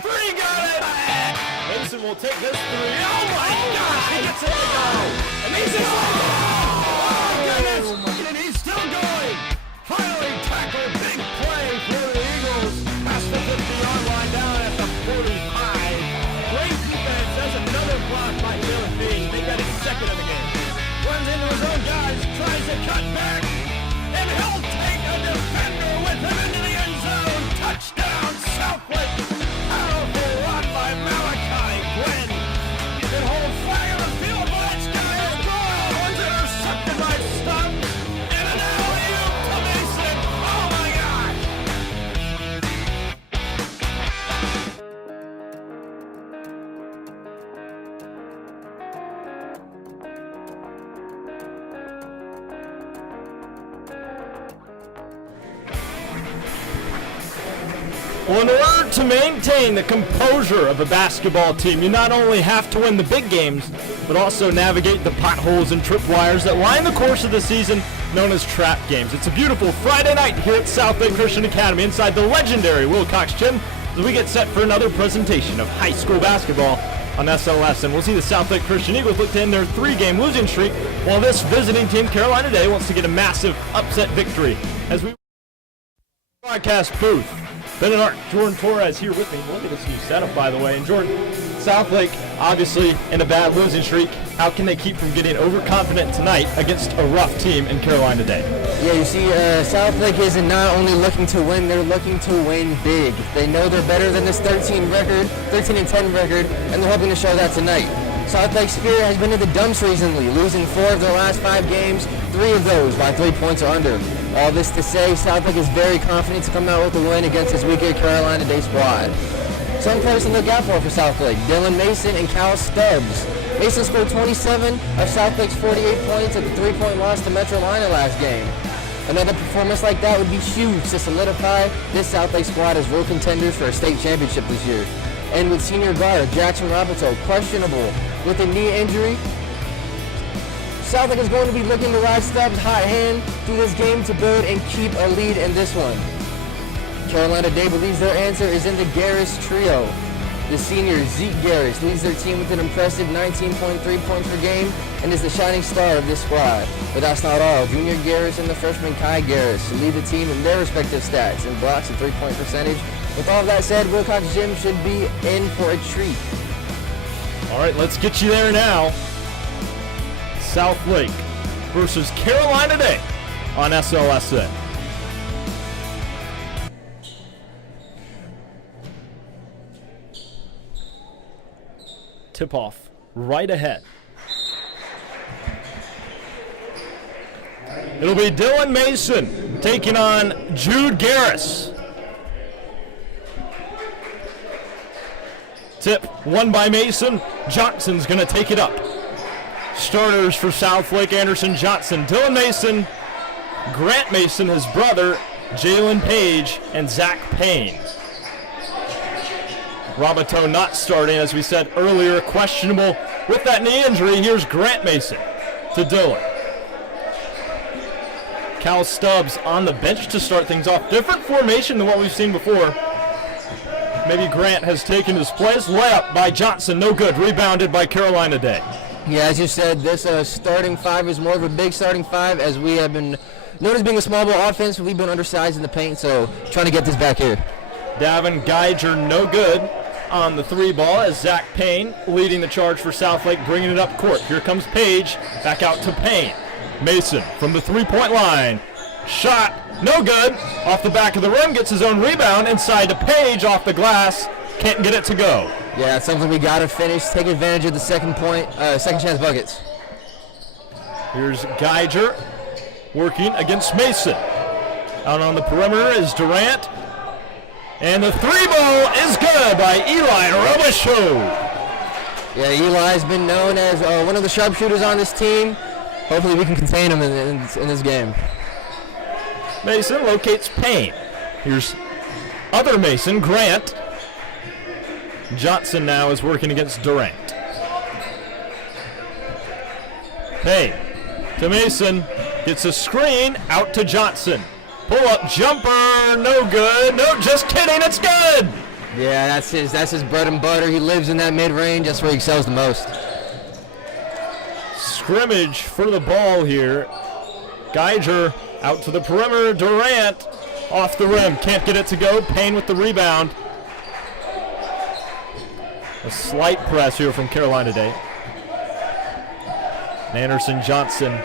three, got it! Mason will take this three. Oh my gosh, he gets it to go! And Mason's oh goodness! And he's still going! Finally tackled, big play for the Eagles. Past the 50-yard line down at the 45. Great defense. That's another block by Taylor Page. They got his second of the game. Runs into his own guys, tries to cut back, and he'll take a defender with him into the end zone. Touchdown, SouthLake. Powerful run by Malachi Gwen. Can hold flag on the field, but it's got his goal. One's intercepted by Stubbs, and an alley-oop to Mason. Oh my gosh. Well, in order to maintain the composure of a basketball team, you not only have to win the big games, but also navigate the potholes and tripwires that line the course of the season, known as trap games. It's a beautiful Friday night here at SouthLake Christian Academy inside the legendary Wilcox Gym as we get set for another presentation of high school basketball on SLSN. We'll see the SouthLake Christian Eagles look to end their three-game losing streak, while this visiting team, Carolina Day, wants to get a massive upset victory. As we broadcast booth, Bennett, Hart, Jordan Torres here with me. Look at this new setup, by the way. And Jordan, SouthLake obviously in a bad losing streak. How can they keep from getting overconfident tonight against a rough team in Carolina Day? Yeah, you see, SouthLake isn't not only looking to win, they're looking to win big. They know they're better than this 13-10 record, and they're hoping to show that tonight. SouthLake's spirit has been in the dumps recently, losing 4 of their last 5 games, 3 of those by 3 points or under. All this to say, SouthLake is very confident to come out with a win against this weaker Carolina Day squad. Some players to look out for SouthLake: Dylan Mason and Cal Stubbs. Mason scored 27 of SouthLake's 48 points at the 3-point loss to Carolina last game. Another performance like that would be huge to solidify this SouthLake squad as real contenders for a state championship this year. And with senior guard Jackson Robito questionable with a knee injury, SouthLake is going to be looking to ride Stubbs' hot hand through this game to build and keep a lead in this one. Carolina Day believes their answer is in the Garris trio. The senior Zeke Garris leads their team with an impressive 19.3 points per game and is the shining star of this squad. But that's not all. Junior Garris and the freshman Kai Garris lead the team in their respective stats and blocks and 3-point percentage. With all that said, Wilcox Gym should be in for a treat. All right, let's get you there now. SouthLake versus Carolina Day on SLSN. Tip-off right ahead. It'll be Dylan Mason taking on Jude Garris. Tip won by Mason. Johnson's going to take it up. Starters for SouthLake: Anderson Johnson, Dylan Mason, Grant Mason, his brother, Jalen Page, and Zach Payne. Robito not starting, as we said earlier, questionable with that knee injury. Here's Grant Mason to Dylan. Cal Stubbs on the bench to start things off. Different formation than what we've seen before. Maybe Grant has taken his place. Layup by Johnson, no good. Rebounded by Carolina Day. Yeah, as you said, this starting 5 is more of a big starting 5, as we have been known as being a small ball offense. We've been undersized in the paint, so trying to get this back here. Davin Geiger, no good on the 3 ball, as Zach Payne leading the charge for SouthLake, bringing it up court. Here comes Page, back out to Payne. Mason from the 3-point line. Shot, no good. Off the back of the rim, gets his own rebound. Inside to Page, off the glass. Can't get it to go. Yeah, it's something we got to finish. Take advantage of the second chance buckets. Here's Geiger working against Mason. Out on the perimeter is Durant. And the 3-ball is good by Eli Robichaud. Yeah, Eli's been known as one of the sharpshooters on this team. Hopefully we can contain him in this game. Mason locates Payne. Here's other Mason, Grant. Johnson now is working against Durant. Payne to Mason. Gets a screen, out to Johnson. Pull-up jumper, no good. No, just kidding, it's good. Yeah, that's his bread and butter. He lives in that mid-range. That's where he excels the most. Scrimmage for the ball here. Geiger out to the perimeter. Durant off the rim. Can't get it to go. Payne with the rebound. A slight press here from Carolina Day. Anderson Johnson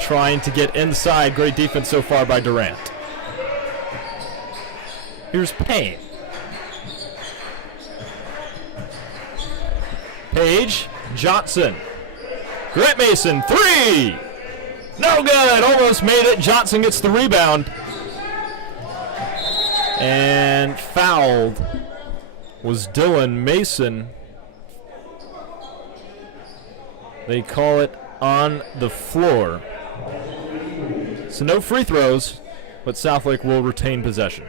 trying to get inside. Great defense so far by Durant. Here's Payne. Page, Johnson. Grant Mason, three! No good, almost made it. Johnson gets the rebound. And fouled was Dylan Mason. They call it on the floor. So no free throws, but Southlake will retain possession.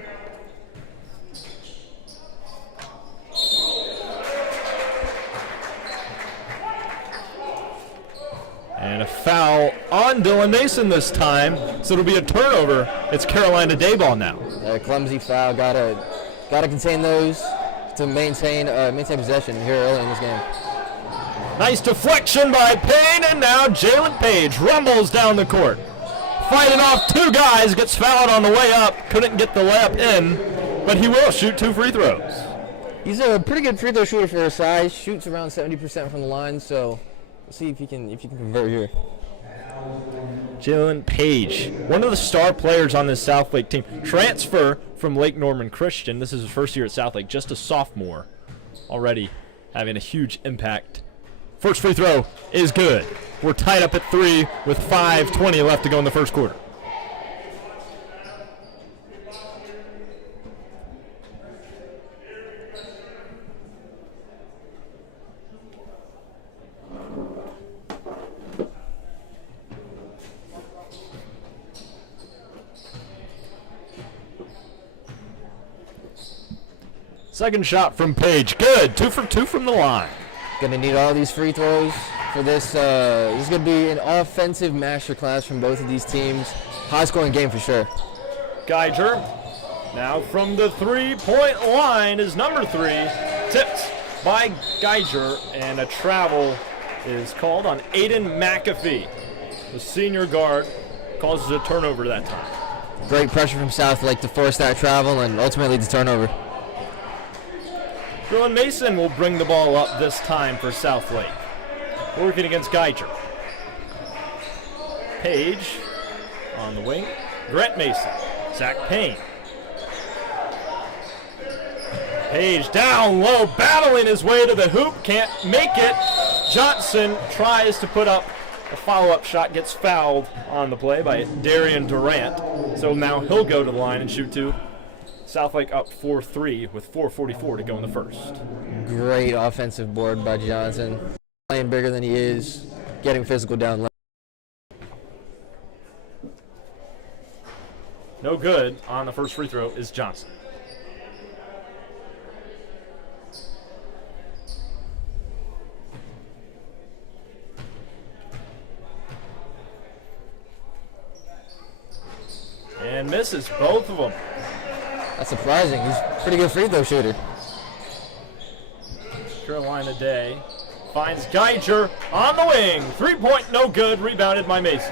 And a foul on Dylan Mason this time, so it'll be a turnover. It's Carolina Day ball now. Clumsy foul. Gotta contain those to maintain possession here early in this game. Nice deflection by Payne, and now Jalen Page rumbles down the court. Fighting off two guys, gets fouled on the way up. Couldn't get the layup in, but he will shoot 2 free throws. He's a pretty good free throw shooter for his size. Shoots around 70% from the line, so we'll see if he can convert here. Jalen Page, one of the star players on this Southlake team. Transfer from Lake Norman Christian. This is his first year at Southlake, just a sophomore. Already having a huge impact. First free throw is good. We're tied up at 3 with 5:20 left to go in the first quarter. Second shot from Page. Good. 2 for 2 from the line. Gonna need all these free throws for this. This is gonna be an offensive masterclass from both of these teams. High-scoring game for sure. Geiger now from the three-point line is number 3. Tipped by Geiger, and a travel is called on Aiden McAfee. The senior guard causes a turnover that time. Great pressure from Southlake to force that travel and ultimately the turnover. Dylan Mason will bring the ball up this time for Southlake. Working against Geiger. Page on the wing. Grant Mason. Zach Payne. Page down low, battling his way to the hoop. Can't make it. Johnson tries to put up a follow-up shot. Gets fouled on the play by Darian Durant. So now he'll go to the line and shoot 2. Southlake up 4-3 with 4:44 to go in the first. Great offensive board by Johnson. Playing bigger than he is, getting physical down low. No good on the first free throw is Johnson. And misses both of them. That's surprising. He's a pretty good free throw shooter. Carolina Day finds Geiger on the wing. 3-point, no good. Rebounded by Mason.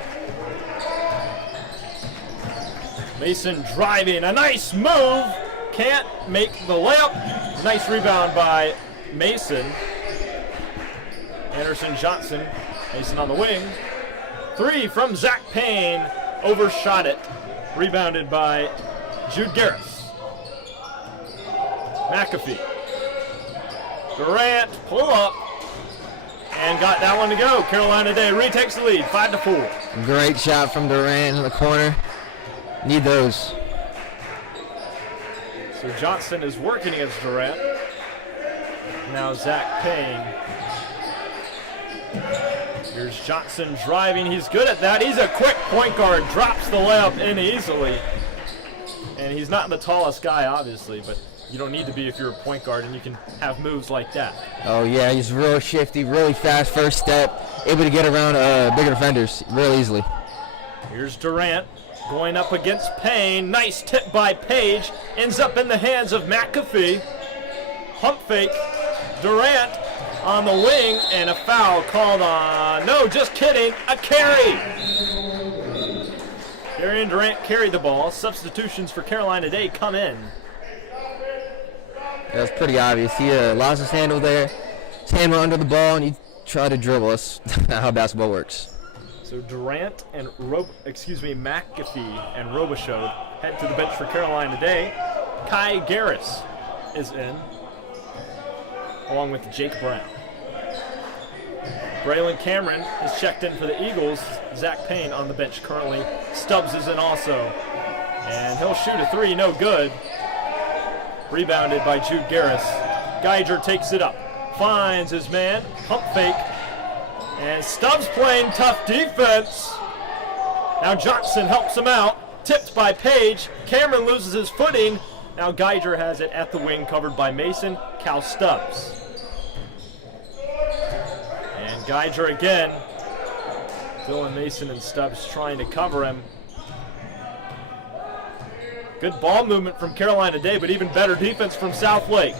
Mason driving. A nice move. Can't make the layup. Nice rebound by Mason. Anderson Johnson. Mason on the wing. 3 from Zach Payne. Overshot it. Rebounded by Jude Garris. McAfee. Durant, pull up, and got that one to go. Carolina Day retakes the lead, 5-4. Great shot from Durant in the corner. Need those. So Johnson is working against Durant. Now Zach Payne. Here's Johnson driving. He's good at that. He's a quick point guard. Drops the layup in easily. And he's not the tallest guy, obviously, but you don't need to be if you're a point guard, and you can have moves like that. Oh, yeah, he's real shifty, really fast first step, able to get around bigger defenders real easily. Here's Durant. going up against Payne. Nice tip by Page. Ends up in the hands of McAfee. Pump fake. Durant on the wing, and a foul called on. No, just kidding. A carry. Darian Durant carried the ball. Substitutions for Carolina Day come in. That's pretty obvious. He lost his handle there. His hand went under the ball, and he tried to dribble us. How basketball works. So Durant and McAfee and Robichaud head to the bench for Carolina Day. Kai Garris is in, along with Jake Brown. Braylon Cameron is checked in for the Eagles. Zach Payne on the bench currently. Stubbs is in also. And he'll shoot a three, no good. Rebounded by Jude Garris. Geiger takes it up. Finds his man. Pump fake. And Stubbs playing tough defense. Now Johnson helps him out. Tipped by Page. Cameron loses his footing. Now Geiger has it at the wing, covered by Mason. Cal Stubbs. And Geiger again. Dylan Mason and Stubbs trying to cover him. Good ball movement from Carolina Day, but even better defense from Southlake.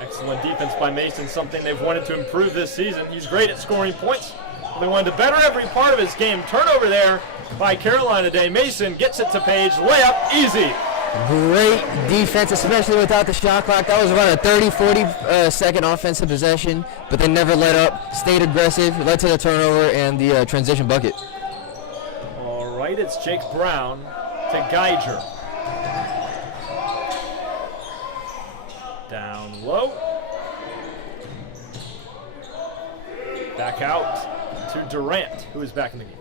Excellent defense by Mason, something they've wanted to improve this season. He's great at scoring points. They wanted to better every part of his game. Turnover there by Carolina Day. Mason gets it to Page. Layup, easy. Great defense, especially without the shot clock. That was about a 30-40 second offensive possession, but they never let up, stayed aggressive, led to the turnover and the transition bucket. All right, it's Jake Brown to Geiger. Down low. Back out to Durant, who is back in the game.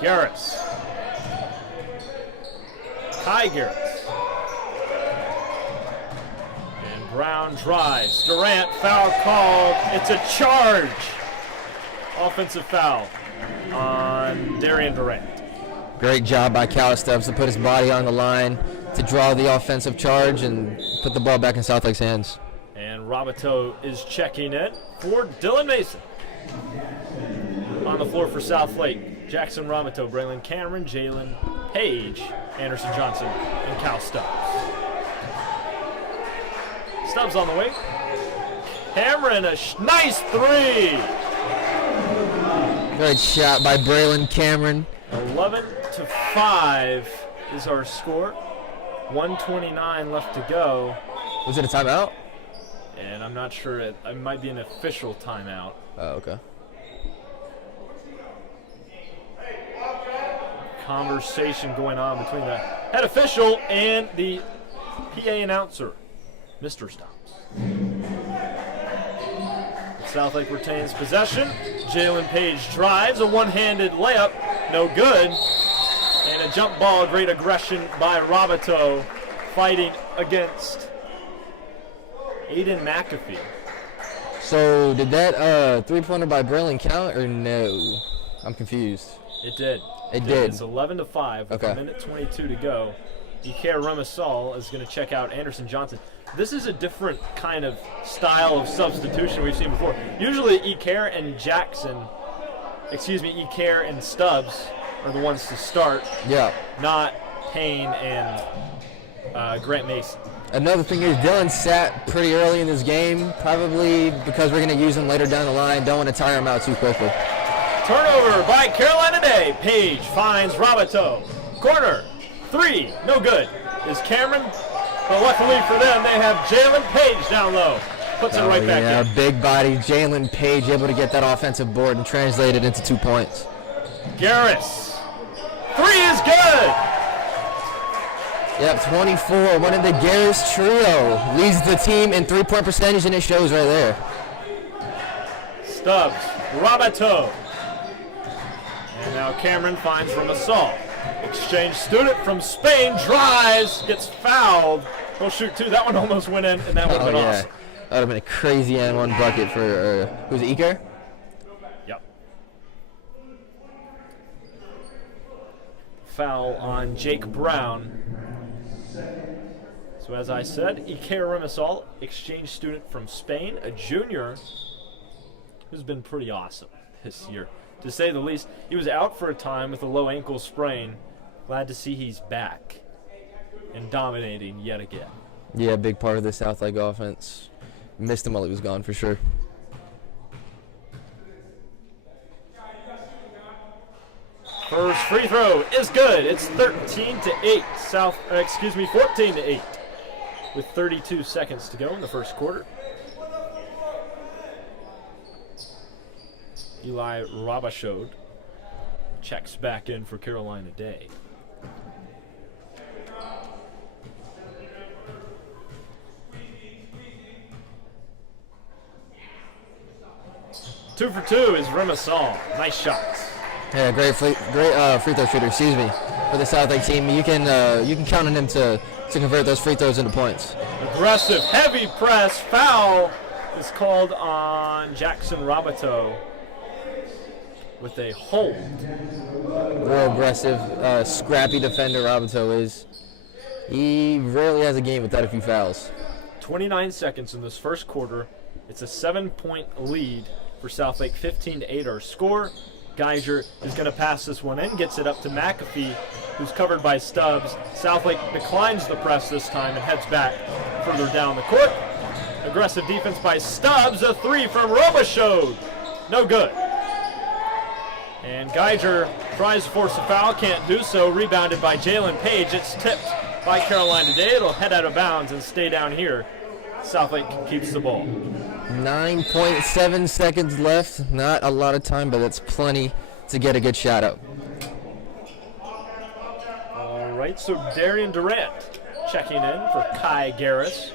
Garris. Kai Garris. And Brown drives. Durant, foul called. It's a charge. Offensive foul on Darian Durant. Great job by Cal Stubbs to put his body on the line to draw the offensive charge and put the ball back in Southlake's hands. And Robichaud is checking in for Dylan Mason. On the floor for Southlake, Jackson Robichaud, Braylon Cameron, Jalen Page, Anderson Johnson, and Cal Stubbs. Stubbs on the wing. Cameron, a nice three. Great shot by Braylon Cameron. 11-5 is our score. 1:29 left to go. Was it a timeout? And I'm not sure. It might be an official timeout. Oh, okay. Conversation going on between the head official and the PA announcer, Mr. Stops. Southlake retains possession. Jalen Page drives, a one-handed layup, no good. And a jump ball, great aggression by Robichaud, fighting against Aiden McAfee. So did that three-pointer by Braylon count or no? I'm confused. It did. It did. It's 11-5 with a minute 22 to go. Iker Remisal is going to check out Anderson Johnson. This is a different kind of style of substitution we've seen before. Usually Iker and Iker and Stubbs are the ones to start. Yeah. Not Payne and Grant Mason. Another thing is Dylan sat pretty early in this game, probably because we're going to use him later down the line. Don't want to tire him out too quickly. Turnover by Carolina Day. Page finds Robichaud. Corner. Three. No good. Is Cameron. But luckily for them, they have Jalen Page down low. Puts it right back in. Big body Jalen Page able to get that offensive board and translate it into 2 points. Garris. Three is good. Yep, 24. One of the Garris trio leads the team in three-point percentage, and it shows right there. Stubbs. Robichaud. And now Cameron finds Remisal. Exchange student from Spain drives, gets fouled. He'll shoot two. That one almost went in, and that would have been awesome. That would have been a crazy N1 bucket for, who's it, Iker? Yep. Foul on Jake Brown. So as I said, Iker Remisal, exchange student from Spain, a junior who's been pretty awesome this year. to say the least. He was out for a time with a low ankle sprain. Glad to see he's back and dominating yet again. Yeah, big part of the SouthLake offense. Missed him while he was gone for sure. First free throw is good. It's 13-8. 14-8 with 32 seconds to go in the first quarter. Eli Rabashod checks back in for Carolina Day. Two for two is Remasol. Nice shots. Yeah, great free throw shooter. Excuse me, for the SouthLake team. You can count on him to convert those free throws into points. Aggressive, heavy press. Foul is called on Jackson Roboto with a hold. Real aggressive, scrappy defender Roboto is. He rarely has a game without a few fouls. 29 seconds in this first quarter. It's a 7-point lead for SouthLake. 15-8 our score. Geiger is going to pass this one in, gets it up to McAfee, who's covered by Stubbs. SouthLake declines the press this time and heads back further down the court. Aggressive defense by Stubbs. A three from Robichaud. No good. And Geiger tries to force a foul, can't do so. Rebounded by Jalen Page. It's tipped by Carolina Day. It'll head out of bounds and stay down here. SouthLake keeps the ball. 9.7 seconds left. Not a lot of time, but that's plenty to get a good shot up. All right, so Darian Durant checking in for Kai Garris.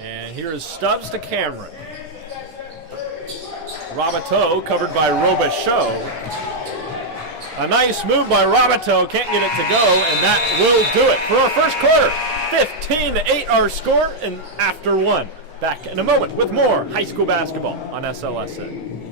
And here is Stubbs to Cameron. Roboto covered by Robichaud. A nice move by Roboto, can't get it to go, and that will do it for our first quarter. 15-8 our score, and after one. Back in a moment with more high school basketball on SLSN.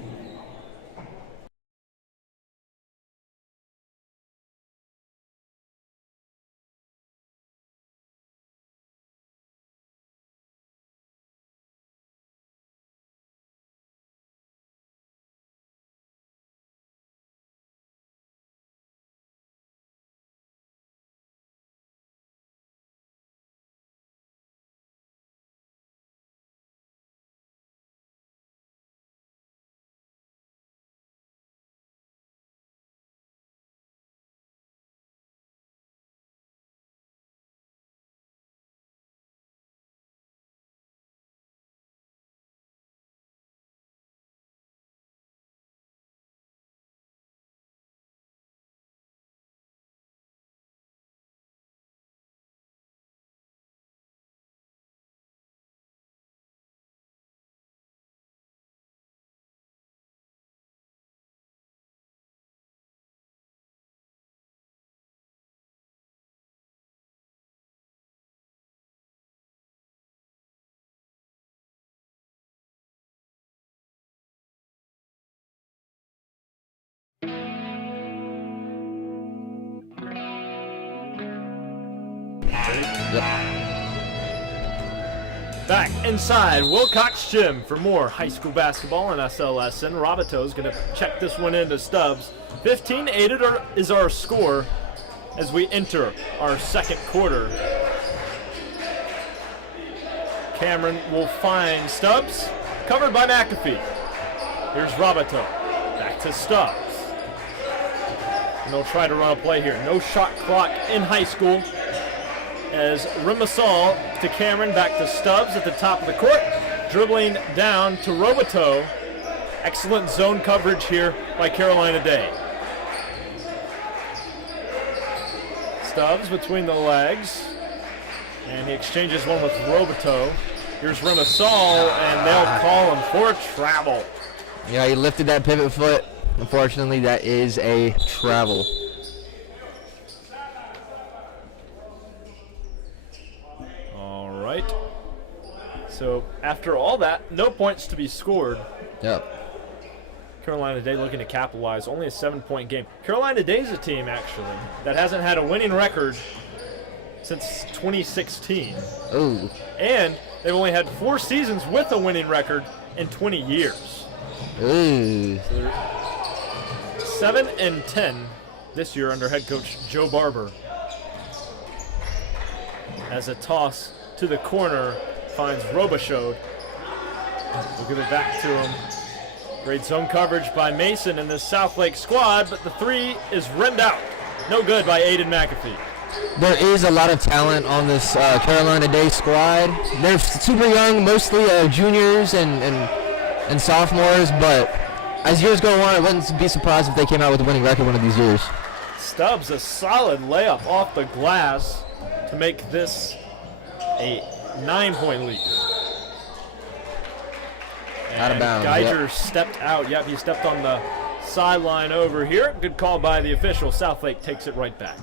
Yep. Back inside Wilcox Gym for more high school basketball on SLSN. Roboto's going to check this one into Stubbs. 15-8 is our score as we enter our second quarter. Cameron will find Stubbs, covered by McAfee. Here's Roboto, back to Stubbs. And they'll try to run a play here. No shot clock in high school. As Remasol to Cameron, back to Stubbs at the top of the court. Dribbling down to Roboto. Excellent zone coverage here by Carolina Day. Stubbs between the legs. And he exchanges one with Roboto. Here's Remasol, and they'll call him for travel. Yeah, he lifted that pivot foot. Unfortunately, that is a travel. All right. So after all that, no points to be scored. Yep. Carolina Day looking to capitalize. Only a 7-point game. Carolina Day's a team, actually, that hasn't had a winning record since 2016. Ooh. And They've only had 4 seasons with a winning record in 20 years. Ooh. So they're 7-10 this year under head coach Joe Barber. As a toss to the corner finds Robichaud. We'll give it back to him. Great zone coverage by Mason and the Southlake squad, but the 3 is rimmed out. No good by Aiden McAfee. There is a lot of talent on this Carolina Day squad. They're super young, mostly juniors and sophomores, but as years go on, I wouldn't be surprised if they came out with a winning record one of these years. Stubbs, a solid layup off the glass to make this a 9-point lead. Out of bounds. Geiger stepped out. Yep, he stepped on the sideline over here. Good call by the official. Southlake takes it right back.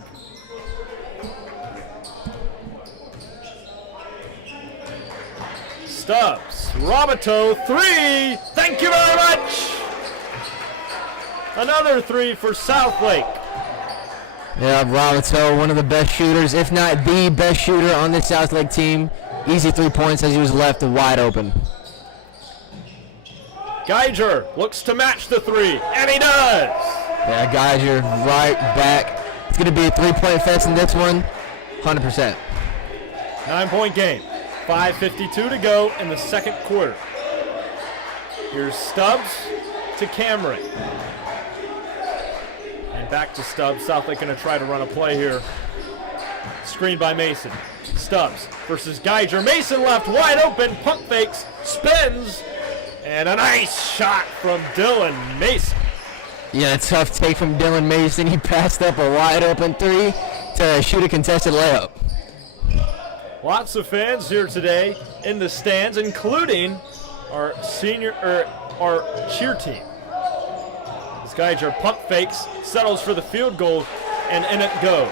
Stubbs, Robichaud, 3. Thank you very much. Another 3 for Southlake. Yeah, Robichaud, one of the best shooters, if not the best shooter on this Southlake team. Easy 3 points as he was left wide open. Geiger looks to match the 3, and he does. Yeah, Geiger right back. It's going to be a 3-point fest in this one, 100%. 9-point game. 5:52 to go in the second quarter. Here's Stubbs to Cameron. And back to Stubbs. Southlake going to try to run a play here. Screen by Mason. Stubbs versus Geiger. Mason left wide open. Pump fakes. Spins. And a nice shot from Dylan Mason. Yeah, a tough take from Dylan Mason. He passed up a wide open 3 to shoot a contested layup. Lots of fans here today in the stands, including our cheer team. This Geiger pump fakes, settles for the field goal, and in it goes.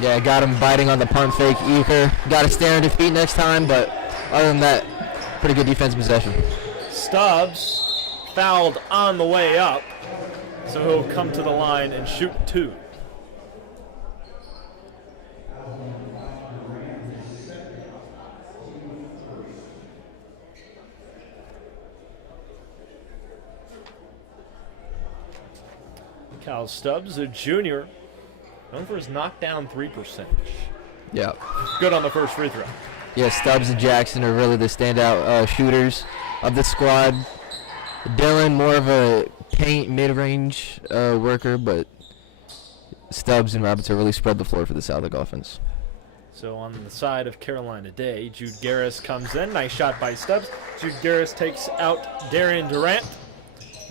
Yeah, got him biting on the pump fake. Eaker got to stare into feet next time, but other than that, pretty good defensive possession. Stubbs fouled on the way up, so he'll come to the line and shoot 2. Cal Stubbs, a junior, known for his knockdown 3 percentage. Yeah. Good on the first free throw. Yeah, Stubbs and Jackson are really the standout shooters of the squad. Dylan, more of a paint mid-range worker, but Stubbs and Roberts really spread the floor for the Southlake offense. So on the side of Carolina Day, Jude Garris comes in. Nice shot by Stubbs. Jude Garris takes out Darian Durant.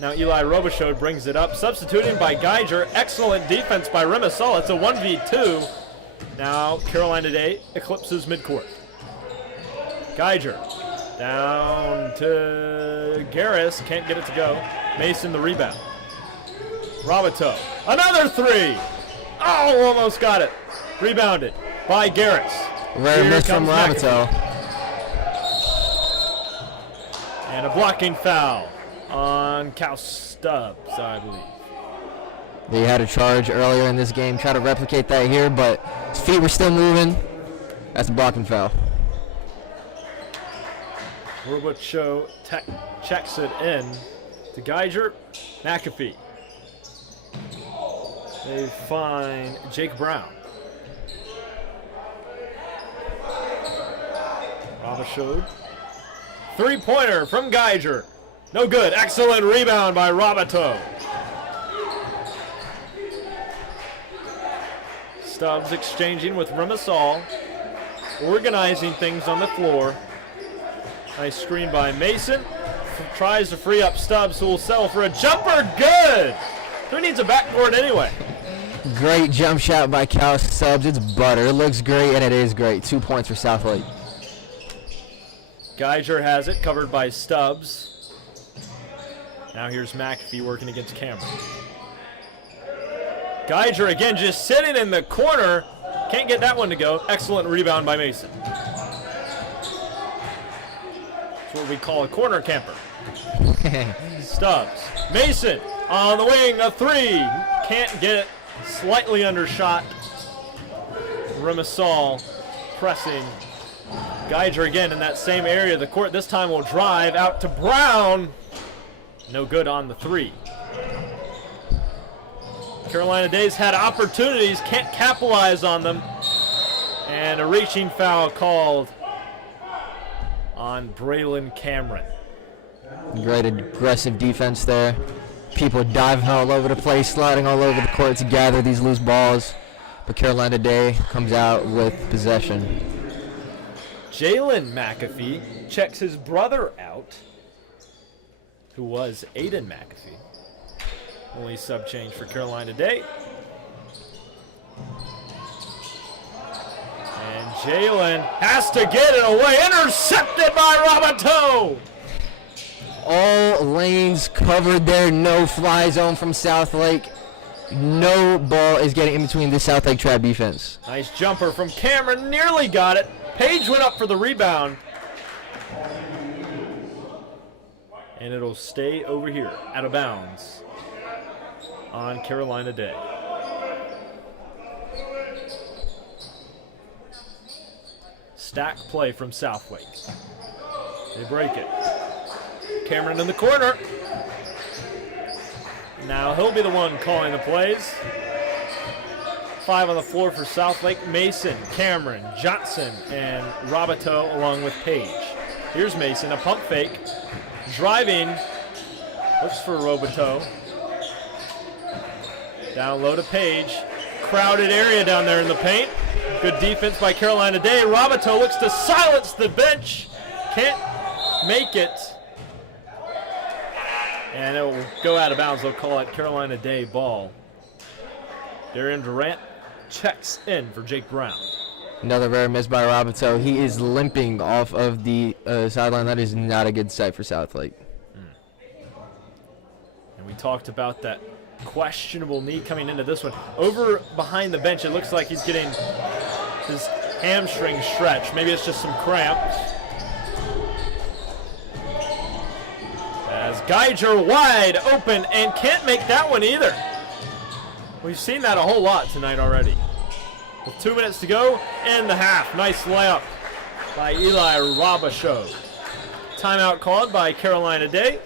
Now Eli Robichaud brings it up. Substituting by Geiger. Excellent defense by Remisol. It's a 1v2. Now Carolina Day eclipses midcourt. Geiger down to Garris. Can't get it to go. Mason the rebound. Robichaud. Another 3. Oh, almost got it. Rebounded by Garris. Rare miss from Robichaud. And a blocking foul on Cal Stubbs, I believe. They had a charge earlier in this game. Try to replicate that here, but his feet were still moving. That's a blocking foul. Robichaud checks it in to Geiger. McAfee. They find Jake Brown. Robichaud. 3-pointer from Geiger. No good. Excellent rebound by Robichaud. Stubbs exchanging with Remisol. Organizing things on the floor. Nice screen by Mason. Tries to free up Stubbs, who will settle for a jumper. Good! Who needs a backboard anyway? Great jump shot by Cal Stubbs. It's butter. It looks great, and it is great. 2 points for Southlake. Geiger has it, covered by Stubbs. Now here's McAfee working against Cameron. Geiger again just sitting in the corner. Can't get that one to go. Excellent rebound by Mason. That's what we call a corner camper. Stubbs. Mason on the wing, a 3. Can't get it. Slightly undershot. Remisol pressing Geiger again in that same area of the court. This time will drive out to Brown. No good on the three. Carolina Day's had opportunities, can't capitalize on them. And a reaching foul called on Braylon Cameron. Great aggressive defense there. People diving all over the place, sliding all over the court to gather these loose balls. But Carolina Day comes out with possession. Jalen McAfee checks his brother out, who was Aiden McAfee. Only sub change for Carolina Day. And Jalen has to get it away. Intercepted by Roboto. All lanes covered there. No fly zone from Southlake. No ball is getting in between the Southlake trap defense. Nice jumper from Cameron. Nearly got it. Page went up for the rebound. And it'll stay over here, out of bounds on Carolina Day. Stack play from Southlake. They break it. Cameron in the corner. Now he'll be the one calling the plays. 5 on the floor for Southlake. Mason, Cameron, Johnson, and Roboto along with Page. Here's Mason, a pump fake. Driving. Looks for Roboto. Down low to Page. Crowded area down there in the paint. Good defense by Carolina Day. Roboto looks to silence the bench. Can't make it. And it will go out of bounds. They'll call it Carolina Day ball. Darian Durant checks in for Jake Brown. Another rare miss by Roboto. He is limping off of the sideline. That is not a good sight for Southlake. And we talked about that questionable knee coming into this one. Over behind the bench, it looks like he's getting his hamstring stretched. Maybe it's just some cramps. As Geiger wide open and can't make that one either. We've seen that a whole lot tonight already. With 2 minutes to go in the half. Nice layup by Eli Robichaud. Timeout called by Carolina Day.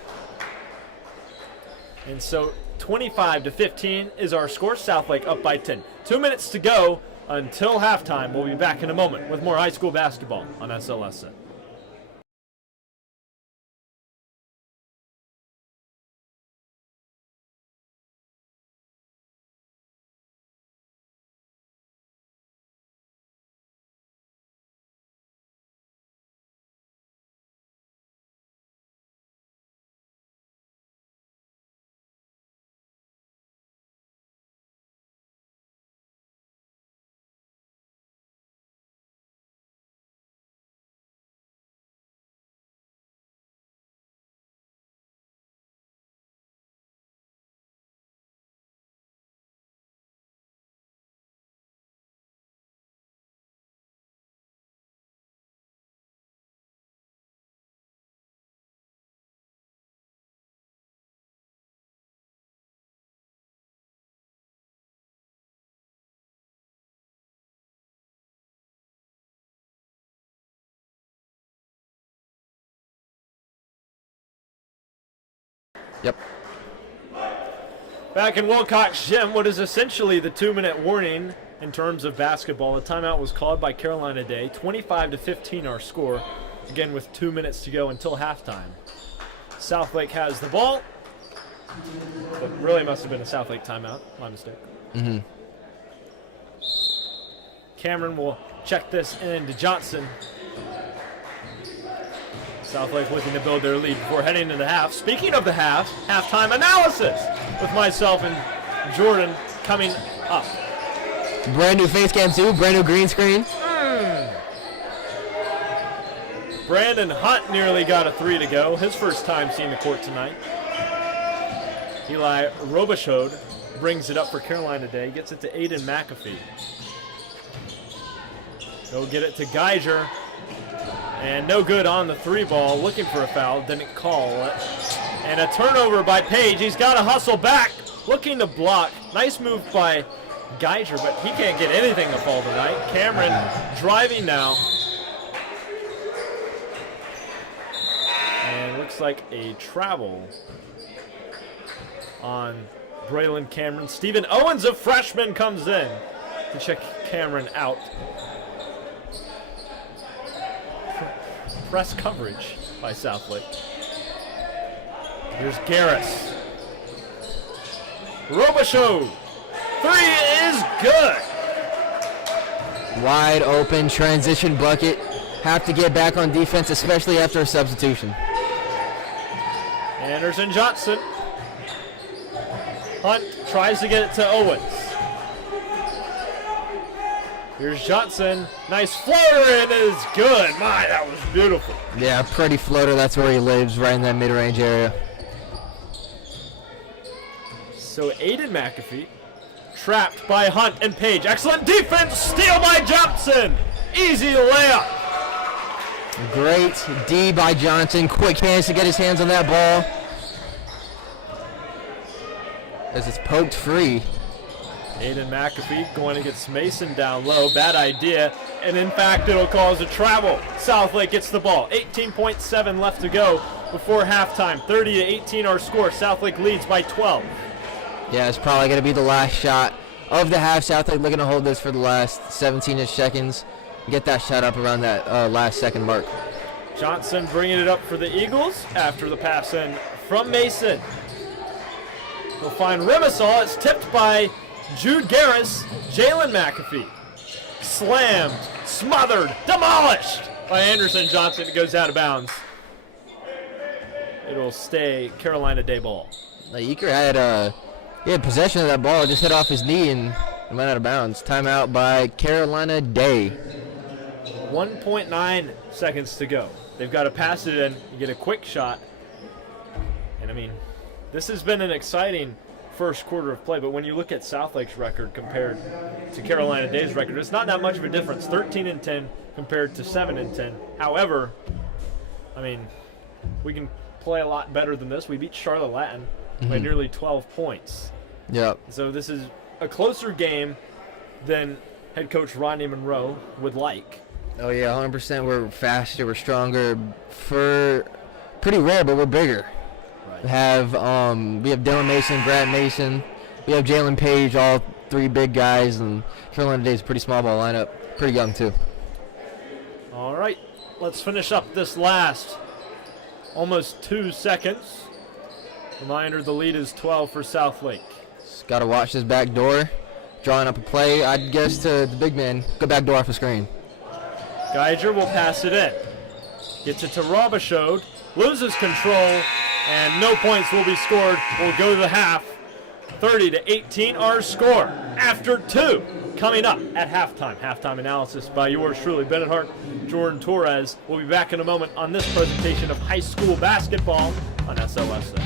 And so 25-15 is our score. Southlake up by 10. 2 minutes to go until halftime. We'll be back in a moment with more high school basketball on SLSN. Yep. Back in Wilcox Gym, what is essentially the 2-minute warning in terms of basketball. A timeout was called by Carolina Day. 25-15 our score. Again, with 2 minutes to go until halftime. Southlake has the ball. But really must have been a Southlake timeout. My mistake. Mm-hmm. Cameron will check this in to Johnson. Southlake looking to build their lead before heading into the half. Speaking of the half, halftime analysis with myself and Jordan coming up. Brand new face cam too, brand new green screen. Brandon Hunt nearly got a 3 to go. His first time seeing the court tonight. Eli Robichaud brings it up for Carolina Day. Gets it to Aiden McAfee. He'll get it to Geiger. And no good on the 3 ball. Looking for a foul. Didn't call it. And a turnover by Page. He's got to hustle back. Looking to block. Nice move by Geiger, but he can't get anything to fall tonight. Cameron driving now. looks like a travel on Braylon Cameron. Stephen Owens, a freshman, comes in to check Cameron out. Press coverage by Southlake. Here's Garris. Robichaud. 3 is good. Wide open transition bucket. Have to get back on defense, especially after a substitution. Anderson Johnson. Hunt tries to get it to Owens. Here's Johnson. Nice floater, and it is good. My, that was beautiful. Yeah, pretty floater. That's where he lives, right in that mid-range area. So Aiden McAfee trapped by Hunt and Page. Excellent defense. Steal by Johnson. Easy layup. Great D by Johnson. Quick hands to get his hands on that ball. As it's poked free. Aiden McAfee going against Mason down low. Bad idea. And in fact, it'll cause a travel. Southlake gets the ball. 18.7 left to go before halftime. 30-18 our score. Southlake leads by 12. Yeah, it's probably going to be the last shot of the half. Southlake looking to hold this for the last 17-ish seconds. Get that shot up around that last second mark. Johnson bringing it up for the Eagles after the pass in from Mason. He'll find Rimasol. It's tipped by Jude Garris. Jalen McAfee. Slammed, smothered, demolished by Anderson Johnson. It goes out of bounds. It'll stay Carolina Day ball. Eaker had possession of that ball. It just hit off his knee and went out of bounds. Timeout by Carolina Day. 1.9 seconds to go. They've got to pass it in. You get a quick shot. And I mean, this has been an exciting first quarter of play, but when you look at Southlake's record compared to Carolina Day's record, it's not that much of a difference. 13-10 compared to 7-10. However, I mean, we can play a lot better than this. We beat Charlotte Latin by nearly 12 points. Yep. So this is a closer game than head coach Rodney Monroe would like. Oh yeah, 100%. We're faster, we're stronger. For pretty rare, but we're bigger. Right. We have Dylan Mason, Grant Mason. We have Jalen Page, all three big guys, and Carolina Day's a pretty small ball lineup. Pretty young too. All right, let's finish up this last almost 2 seconds. Reminder, the lead is 12 for Southlake. Just got to watch this back door. Drawing up a play, I'd guess to the big man. Go back door off the screen. Geiger will pass it in. Gets it to Robichaud. Loses control, and no points will be scored. We'll go to the half. 30-18 our score. After 2 coming up at halftime. Halftime analysis by yours truly, Bennett, Hart, Jordan Torres. We'll be back in a moment on this presentation of high school basketball on SLSN.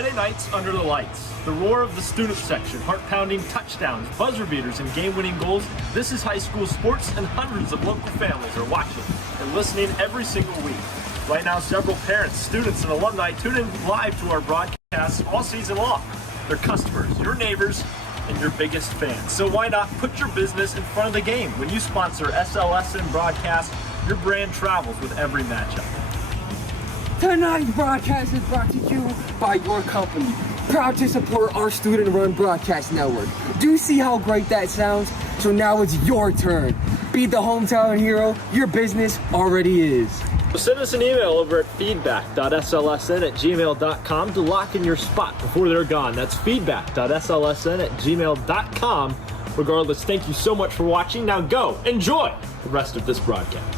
Friday nights under the lights. The roar of the student section, heart-pounding touchdowns, buzzer beaters, and game-winning goals. This is high school sports, and hundreds of local families are watching and listening every single week. Right now, several parents, students, and alumni tune in live to our broadcasts all season long. They're customers, your neighbors, and your biggest fans. So why not put your business in front of the game? When you sponsor SLSN broadcast, your brand travels with every matchup. Tonight's broadcast is brought to you by your company. Proud to support our student-run broadcast network. Do you see how great that sounds? So now it's your turn. Be the hometown hero your business already is. So send us an email over at feedback.slsn@gmail.com to lock in your spot before they're gone. That's feedback.slsn@gmail.com. Regardless, thank you so much for watching. Now go enjoy the rest of this broadcast.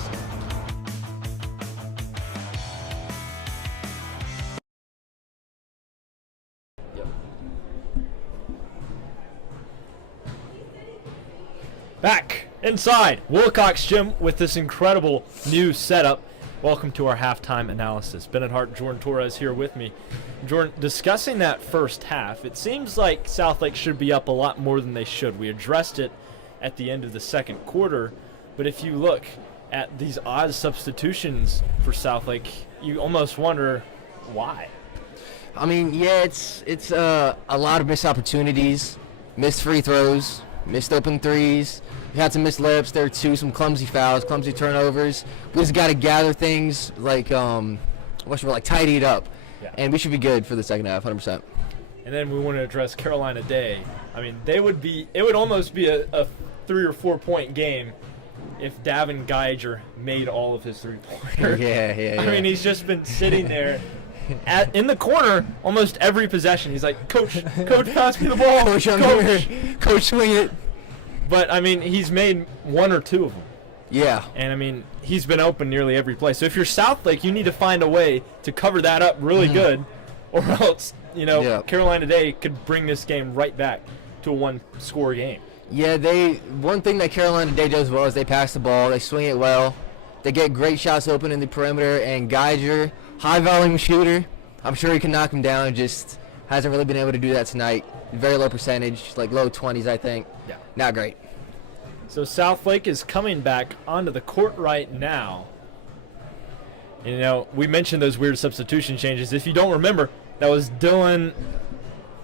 Back inside Wilcox Gym with this incredible new setup. Welcome to our halftime analysis. Bennett, Hart, Jordan Torres here with me. Jordan, discussing that first half, it seems like Southlake should be up a lot more than they should. We addressed it at the end of the second quarter, but if you look at these odd substitutions for Southlake, you almost wonder why. I mean, yeah, it's a lot of missed opportunities, missed free throws, missed open threes. We had some missed layups there too, some clumsy fouls, clumsy turnovers. We just got to gather things like tidy it up, and we should be good for the second half, 100%. And then we want to address Carolina Day. I mean, it would almost be a 3 or 4 point game if Davin Geiger made all of his three-pointers. Yeah. I mean, he's just been sitting there in the corner almost every possession. He's like, Coach, pass me the ball. Coach, I'm here. Coach, swing it. But, I mean, he's made 1 or 2 of them. Yeah. And, I mean, he's been open nearly every play. So if you're Southlake, you need to find a way to cover that up really good, or else, Carolina Day could bring this game right back to a one-score game. Yeah, one thing that Carolina Day does well is they pass the ball, they swing it well, they get great shots open in the perimeter, and Geiger, high-volume shooter, I'm sure he can knock him down, just hasn't really been able to do that tonight. Very low percentage, like low 20s, I think. Yeah. Not great. So Southlake is coming back onto the court right now. We mentioned those weird substitution changes. If you don't remember, that was Dylan.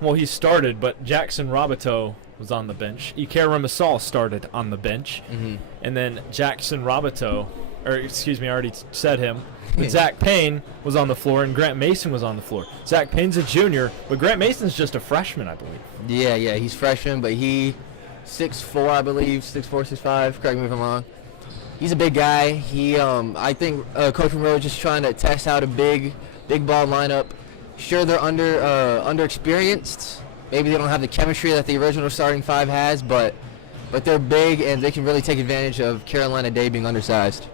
Well, he started, but Jackson Roboteau was on the bench. Iker Remasal started on the bench. Mm-hmm. And then Jackson Roboteau, I already said him. But Zach Payne was on the floor, and Grant Mason was on the floor. Zach Payne's a junior, but Grant Mason's just a freshman, I believe. Yeah, he's freshman, but he 6'4", I believe, 6'4", 6'5", correct me if I'm wrong. He's a big guy. He, I think Coach Monroe is just trying to test out a big ball lineup. Sure, they're underexperienced. Maybe they don't have the chemistry that the original starting 5 has, but they're big, and they can really take advantage of Carolina Day being undersized.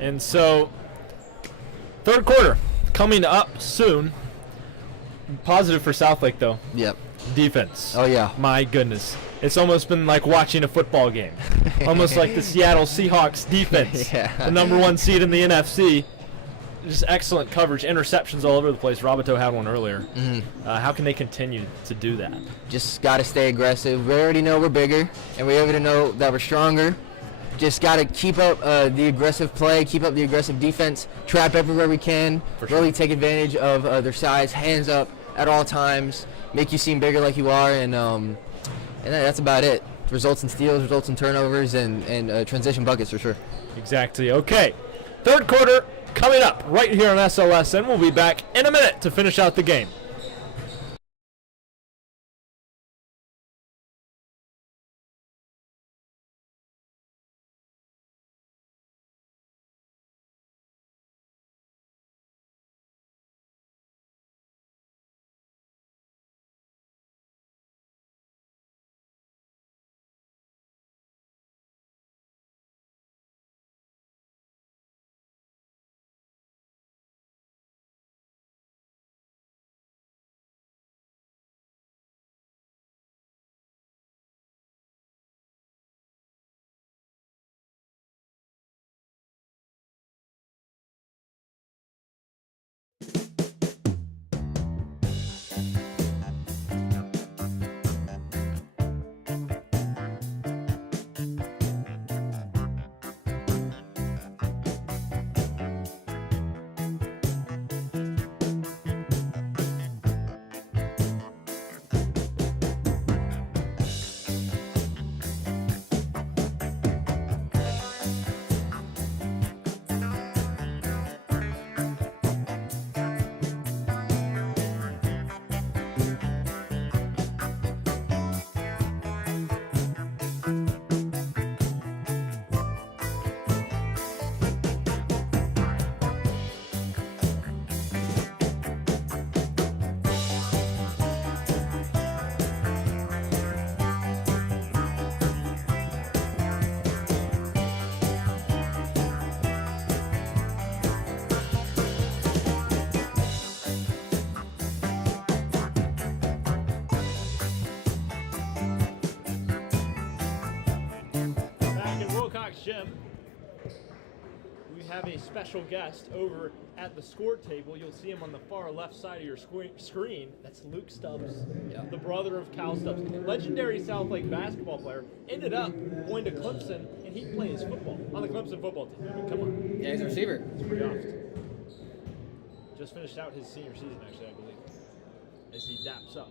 And so, third quarter coming up soon. Positive for Southlake, though. Yep. Defense. Oh, yeah. My goodness. It's almost been like watching a football game. Almost like the Seattle Seahawks defense. Yeah. The number 1 seed in the NFC. Just excellent coverage. Interceptions all over the place. Roboteau had one earlier. Mm-hmm. How can they continue to do that? Just got to stay aggressive. We already know we're bigger, and we already know that we're stronger. Just got to keep up the aggressive play, keep up the aggressive defense, trap everywhere we can, really take advantage of their size, hands up at all times, make you seem bigger like you are, and that's about it. Results in steals, results in turnovers, and transition buckets for sure. Exactly. Okay, third quarter coming up right here on SLSN. We'll be back in a minute to finish out the game. Jim. We have a special guest over at the score table. You'll see him on the far left side of your screen. That's Luke Stubbs, the brother of Cal Stubbs. Legendary Southlake basketball player. Ended up going to Clemson, and he plays football on the Clemson football team. I mean, come on. Yeah, he's a receiver. It's pretty awesome. Just finished out his senior season, actually, I believe, as he daps up.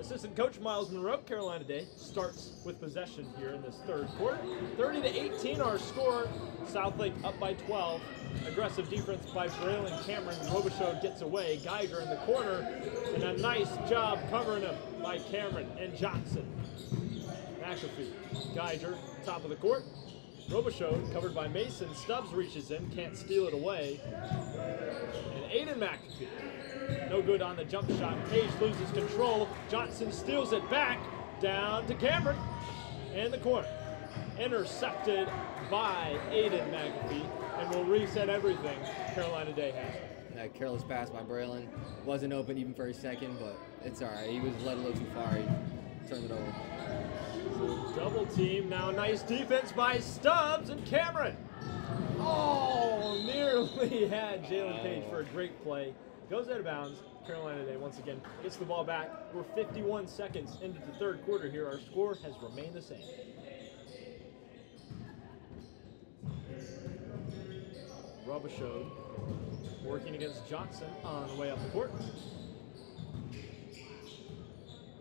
Assistant coach Miles Monroe, Carolina Day, starts with possession here in this third quarter. 30-18 our score. Southlake up by 12. Aggressive defense by Braylon Cameron. Robichaud gets away. Geiger in the corner. And a nice job covering him by Cameron and Johnson. McAfee. Geiger, top of the court. Robichaud covered by Mason. Stubbs reaches in, can't steal it away. And Aiden McAfee. No good on the jump shot. Page loses control. Johnson steals it back. Down to Cameron. In the corner. Intercepted by Aiden McAfee. And will reset everything. Carolina Day has it. That careless pass by Braylon wasn't open even for a second, but it's all right. He was led a little too far. He turned it over. So double team. Now nice defense by Stubbs and Cameron. Oh, nearly had Jalen Page for a great play. Goes out of bounds. Carolina Day once again gets the ball back. We're 51 seconds into the third quarter here. Our score has remained the same. Robichaud working against Johnson on the way up the court.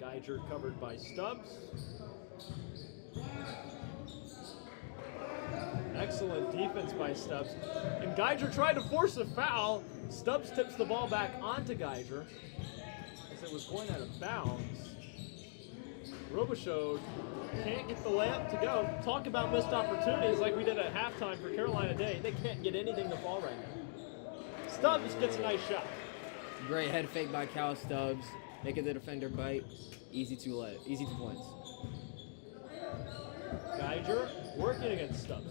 Geiger covered by Stubbs. Excellent defense by Stubbs. And Geiger tried to force a foul. Stubbs tips the ball back onto Geiger as it was going out of bounds. Robichaud can't get the layup to go. Talk about missed opportunities like we did at halftime for Carolina Day. They can't get anything to fall right now. Stubbs gets a nice shot. Great head fake by Cal Stubbs. Making the defender bite. Easy 2 points. Geiger working against Stubbs.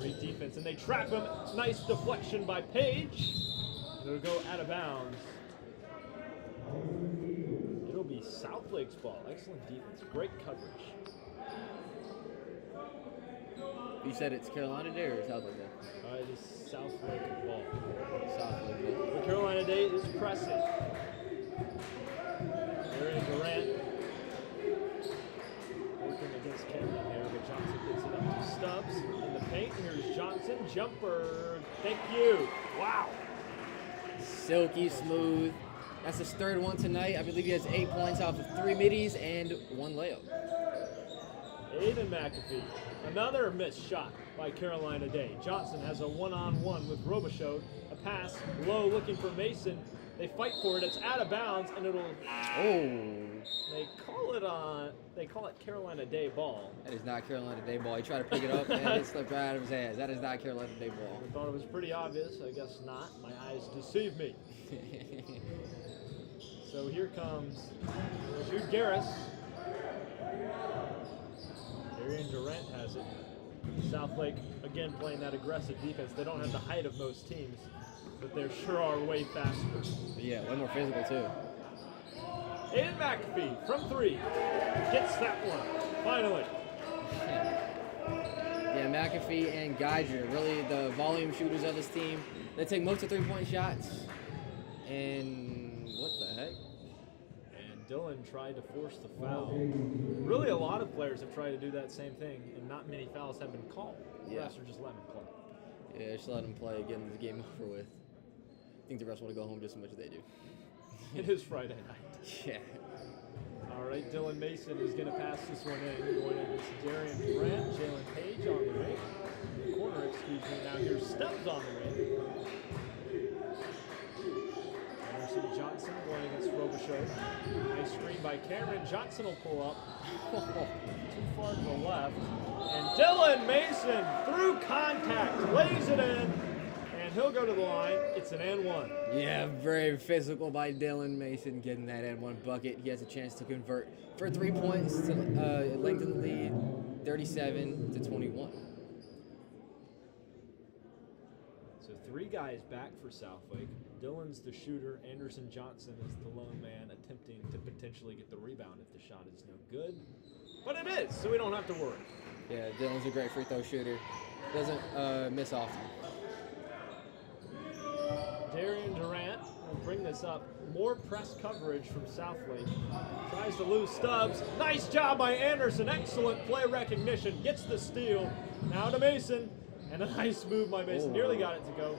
Great defense, and they trap him. Nice deflection by Page. It'll go out of bounds. It'll be Southlake's ball. Excellent defense. Great coverage. You said it's Carolina Day or Southlake Day? It is Southlake ball. Southlake Day. The Carolina Day is pressing. Aaron Durant working against Cameron there, but Johnson gets it up to Stubbs in the paint. Here's Johnson, jumper. Thank you. Wow. Silky smooth. That's his third one tonight. I believe he has 8 points off of 3 middies and 1 layup. Aiden McAfee. Another missed shot by Carolina Day. Johnson has a one-on-one with Robichaud. A pass low looking for Mason. They fight for it. It's out of bounds, and it'll. Oh. They call it Carolina Day ball. That is not Carolina Day ball. He tried to pick it up and it slipped right out of his hands. That is not Carolina Day ball. I thought it was pretty obvious. I guess not. My eyes deceive me. So here comes Jude Garris. Arian Durant has it. Southlake again playing that aggressive defense. They don't have the height of most teams, but they sure are way faster. Yeah, way more physical too. Aiden McAfee from 3 gets that one finally. Yeah, McAfee and Geiger, really the volume shooters of this team. They take most of 3-point shots. And what the heck? And Dylan tried to force the foul. Really, a lot of players have tried to do that same thing, and not many fouls have been called. The rest are just letting them play. Yeah, just let them play, getting the game over with. I think the rest want to go home just as much as they do. It is Friday night. Yeah. All right, Dylan Mason is going to pass this one in. Going against Darian Durant, Jalen Page on the wing. In the corner, excuse me. Now here's Stubbs on the wing. Anderson Johnson going against Robichaud. Nice screen by Cameron. Johnson will pull up. Too far to the left. And Dylan Mason, through contact, lays it in. And he'll go to the line. It's an and one. Yeah, very physical by Dylan Mason getting that and one bucket. He has a chance to convert for 3 points to lengthen the lead, 37-21. So 3 guys back for Southlake. Dylan's the shooter. Anderson Johnson is the lone man attempting to potentially get the rebound if the shot is no good. But it is, so we don't have to worry. Yeah, Dylan's a great free throw shooter. Doesn't miss often. Darian Durant will bring this up. More press coverage from Southlake. Tries to lose Stubbs. Nice job by Anderson. Excellent play recognition. Gets the steal. Now to Mason. And a nice move by Mason. Nearly got it to go.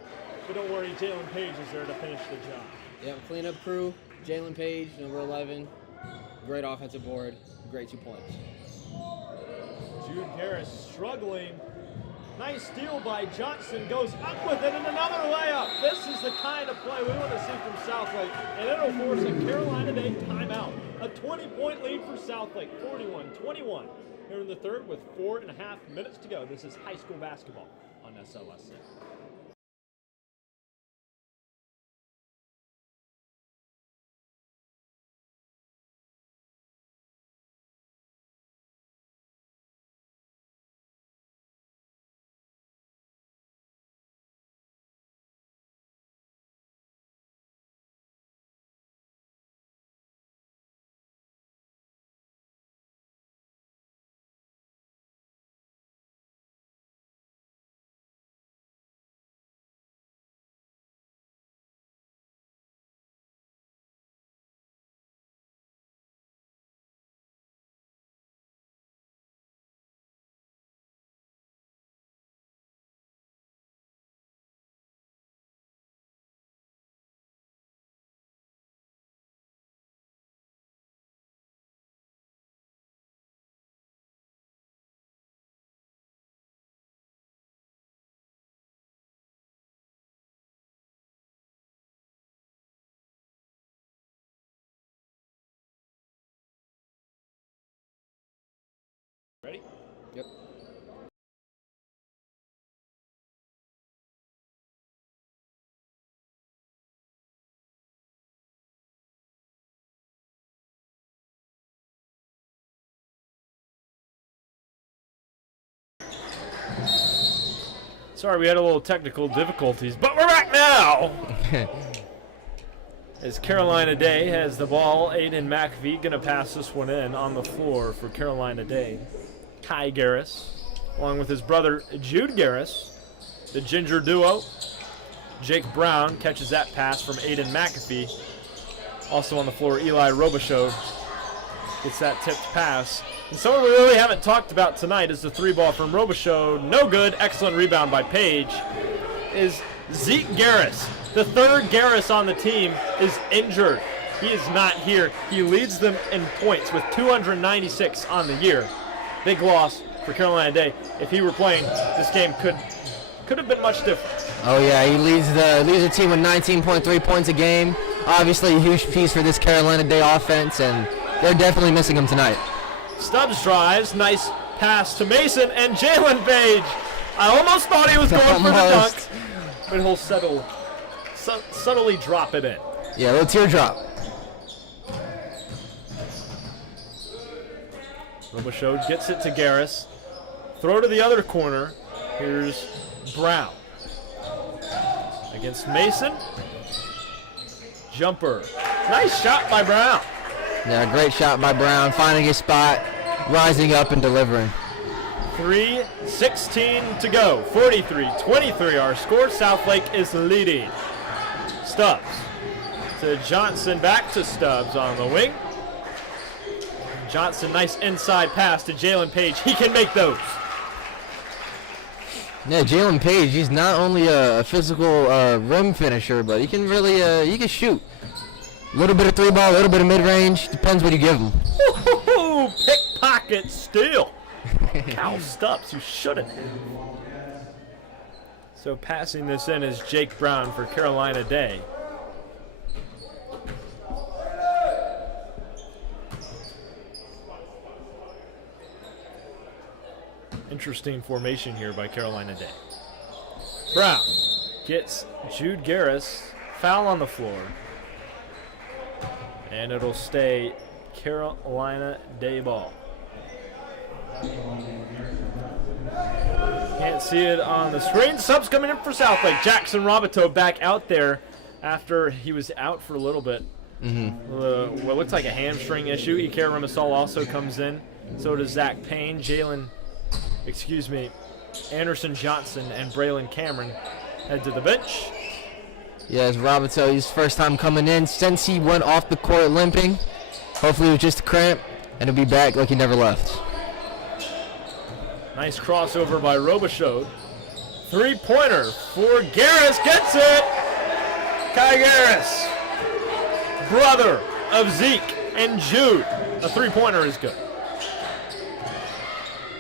But don't worry, Jalen Page is there to finish the job. Yep, cleanup crew. Jalen Page, number 11. Great offensive board. Great 2 points. Jude Garris struggling. Nice steal by Johnson. Goes up with it and another layup. This is the kind of play we want to see from Southlake. And it'll force a Carolina Day timeout. A 20-point lead for Southlake. 41-21. Here in the third with 4.5 minutes to go. This is high school basketball on SLSN. Ready? Yep. Sorry, we had a little technical difficulties, but we're back now! As Carolina Day has the ball, Aiden McAfee going to pass this one in on the floor for Carolina Day. Kai Garris, along with his brother Jude Garris, the ginger duo. Jake Brown catches that pass from Aiden McAfee. Also on the floor, Eli Robichaud gets that tipped pass. And someone we really haven't talked about tonight is the 3-ball from Robichaud. No good. Excellent rebound by Page. Is Zeke Garris. The third Garris on the team is injured. He is not here. He leads them in points with 296 on the year. Big loss for Carolina Day. If he were playing, this game could have been much different. Oh yeah, he leads the team with 19.3 points a game. Obviously a huge piece for this Carolina Day offense, and they're definitely missing him tonight. Stubbs drives, nice pass to Mason and Jalen Page. I almost thought he was going for the dunk, but he'll subtly drop it in. Yeah, a little teardrop. Robichaud gets it to Garris. Throw to the other corner. Here's Brown. Against Mason. Jumper. Nice shot by Brown. Yeah, great shot by Brown, finding his spot, rising up and delivering. 3:16 to go. 43-23 our score. Southlake is leading. Stubbs to Johnson, back to Stubbs on the wing. Johnson, nice inside pass to Jalen Page. He can make those. Yeah, Jalen Page, he's not only a physical rim finisher, but he can really he can shoot. A little bit of 3-ball, a little bit of mid-range. Depends what you give him. Ooh, pickpocket steal. Cal Stubbs, who shouldn't have. So passing this in is Jake Brown for Carolina Day. Interesting formation here by Carolina Day. Brown gets Jude Garris. Foul on the floor. And it'll stay Carolina Day ball. Can't see it on the screen. Subs coming in for Southlake. Jackson Robichaud back out there after he was out for a little bit. What looks like a hamstring issue. Iker Remasol also comes in. So does Zach Payne. Jalen Anderson Johnson and Braylon Cameron head to the bench. Yes, Roberto, his first time coming in since he went off the court limping. Hopefully it was just a cramp, and he'll be back like he never left. Nice crossover by Robichaud. Three-pointer for Garris. Gets it! Kai Garris, brother of Zeke and Jude. A three-pointer is good.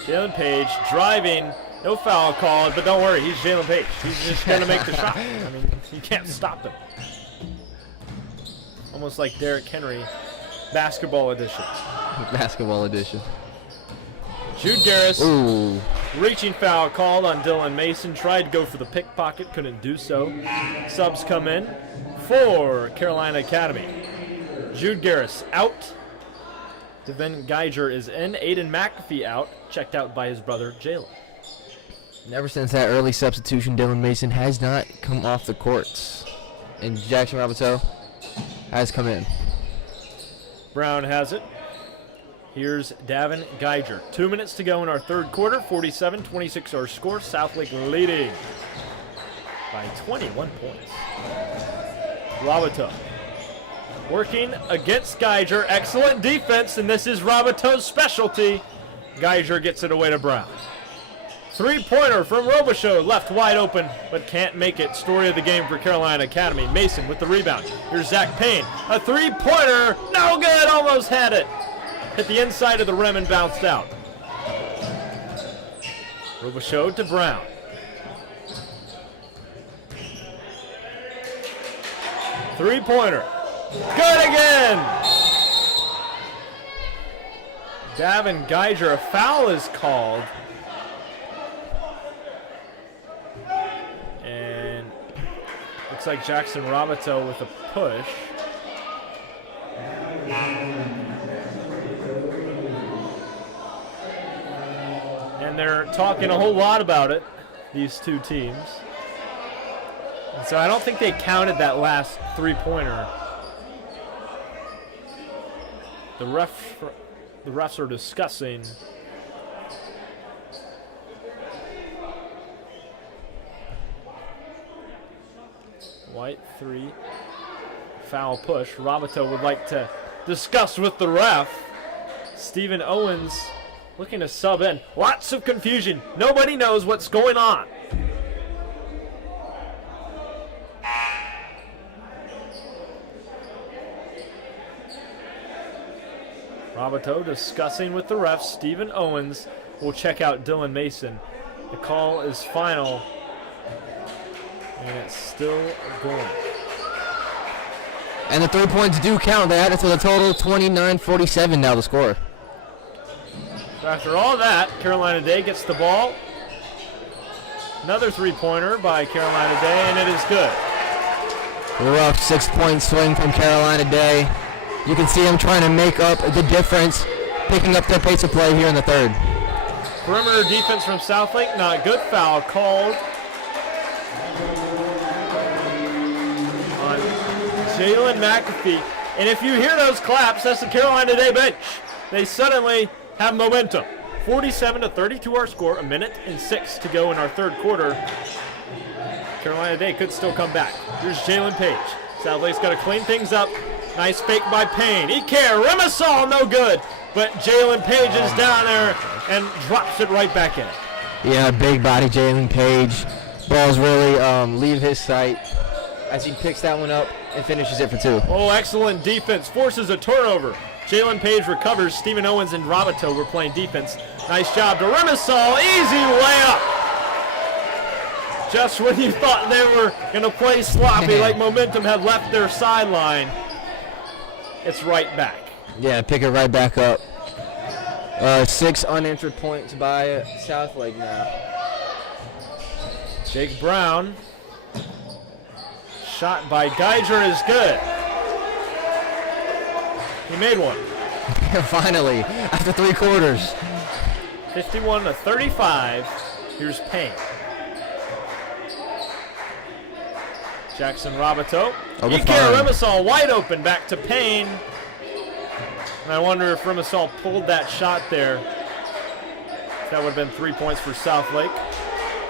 Jalen Page driving. No foul called, but don't worry, he's Jalen Page. He's just going to make the shot. I mean, you can't stop him. Almost like Derrick Henry, basketball edition. Basketball edition. Jude Garris, Ooh. reaching foul called on Dylan Mason. Tried to go for the pickpocket, couldn't do so. Subs come in for Carolina Academy. Jude Garris out. Devin Geiger is in. Aiden McAfee out, checked out by his brother Jalen. Ever since that early substitution, Dylan Mason has not come off the courts. And Jackson Roberto has come in. Brown has it. Here's Davin Geiger. 2 minutes to go in our third quarter. 47-26 our score. Southlake leading by 21 points. Roberto working against Geiger. Excellent defense, and this is Roberto's specialty. Geiger gets it away to Brown. Three-pointer from Robichaud, left wide open, but can't make it. Story of the game for Carolina Academy. Mason with the rebound. Here's Zach Payne. A three-pointer, no good, almost had it. Hit the inside of the rim and bounced out. Robichaud to Brown. Three-pointer, good again. Davin Geiger, a foul is called. Looks like Jackson Roberto with a push. And they're talking a whole lot about it, these two teams. And so I don't think they counted that last three-pointer. The refs are discussing. White three, foul push. Roberto would like to discuss with the ref. Stephen Owens looking to sub in. Lots of confusion. Nobody knows what's going on. Roberto discussing with the ref. Stephen Owens will check out Dylan Mason. The call is final. And it's still going. And the 3 points do count. They add it to the total. 29-47 now the score. So after all that, Carolina Day gets the ball. Another three-pointer by Carolina Day, and it is good. Rough 6-point swing from Carolina Day. You can see them trying to make up the difference, picking up their pace of play here in the third. Perimeter defense from Southlake, not good. Foul called on Jalen McAfee. And if you hear those claps, that's the Carolina Day bench. They suddenly have momentum. 47-32 our score, 1:06 to go in our third quarter. Carolina Day could still come back. Here's Jalen Page. Southlake's got to clean things up. Nice fake by Payne. Iker, Remisal, no good. But Jalen Page is down there and drops it right back in. Yeah, big body Jalen Page. Balls really leave his sight as he picks that one up and finishes it for two. Oh, excellent defense. Forces a turnover. Jalen Page recovers. Stephen Owens and Roberto were playing defense. Nice job to Remisal. Easy layup. Just when you thought they were going to play sloppy, like momentum had left their sideline, it's right back. Yeah, pick it right back up. 6 unanswered points by Southlake now. Jake Brown. Shot by Geiger is good. He made one. Finally, after 3 quarters. 51-35. Here's Payne. Jackson Roberto. Iker Remisal wide open, back to Payne. And I wonder if Remisal pulled that shot there That would have been 3 points for Southlake.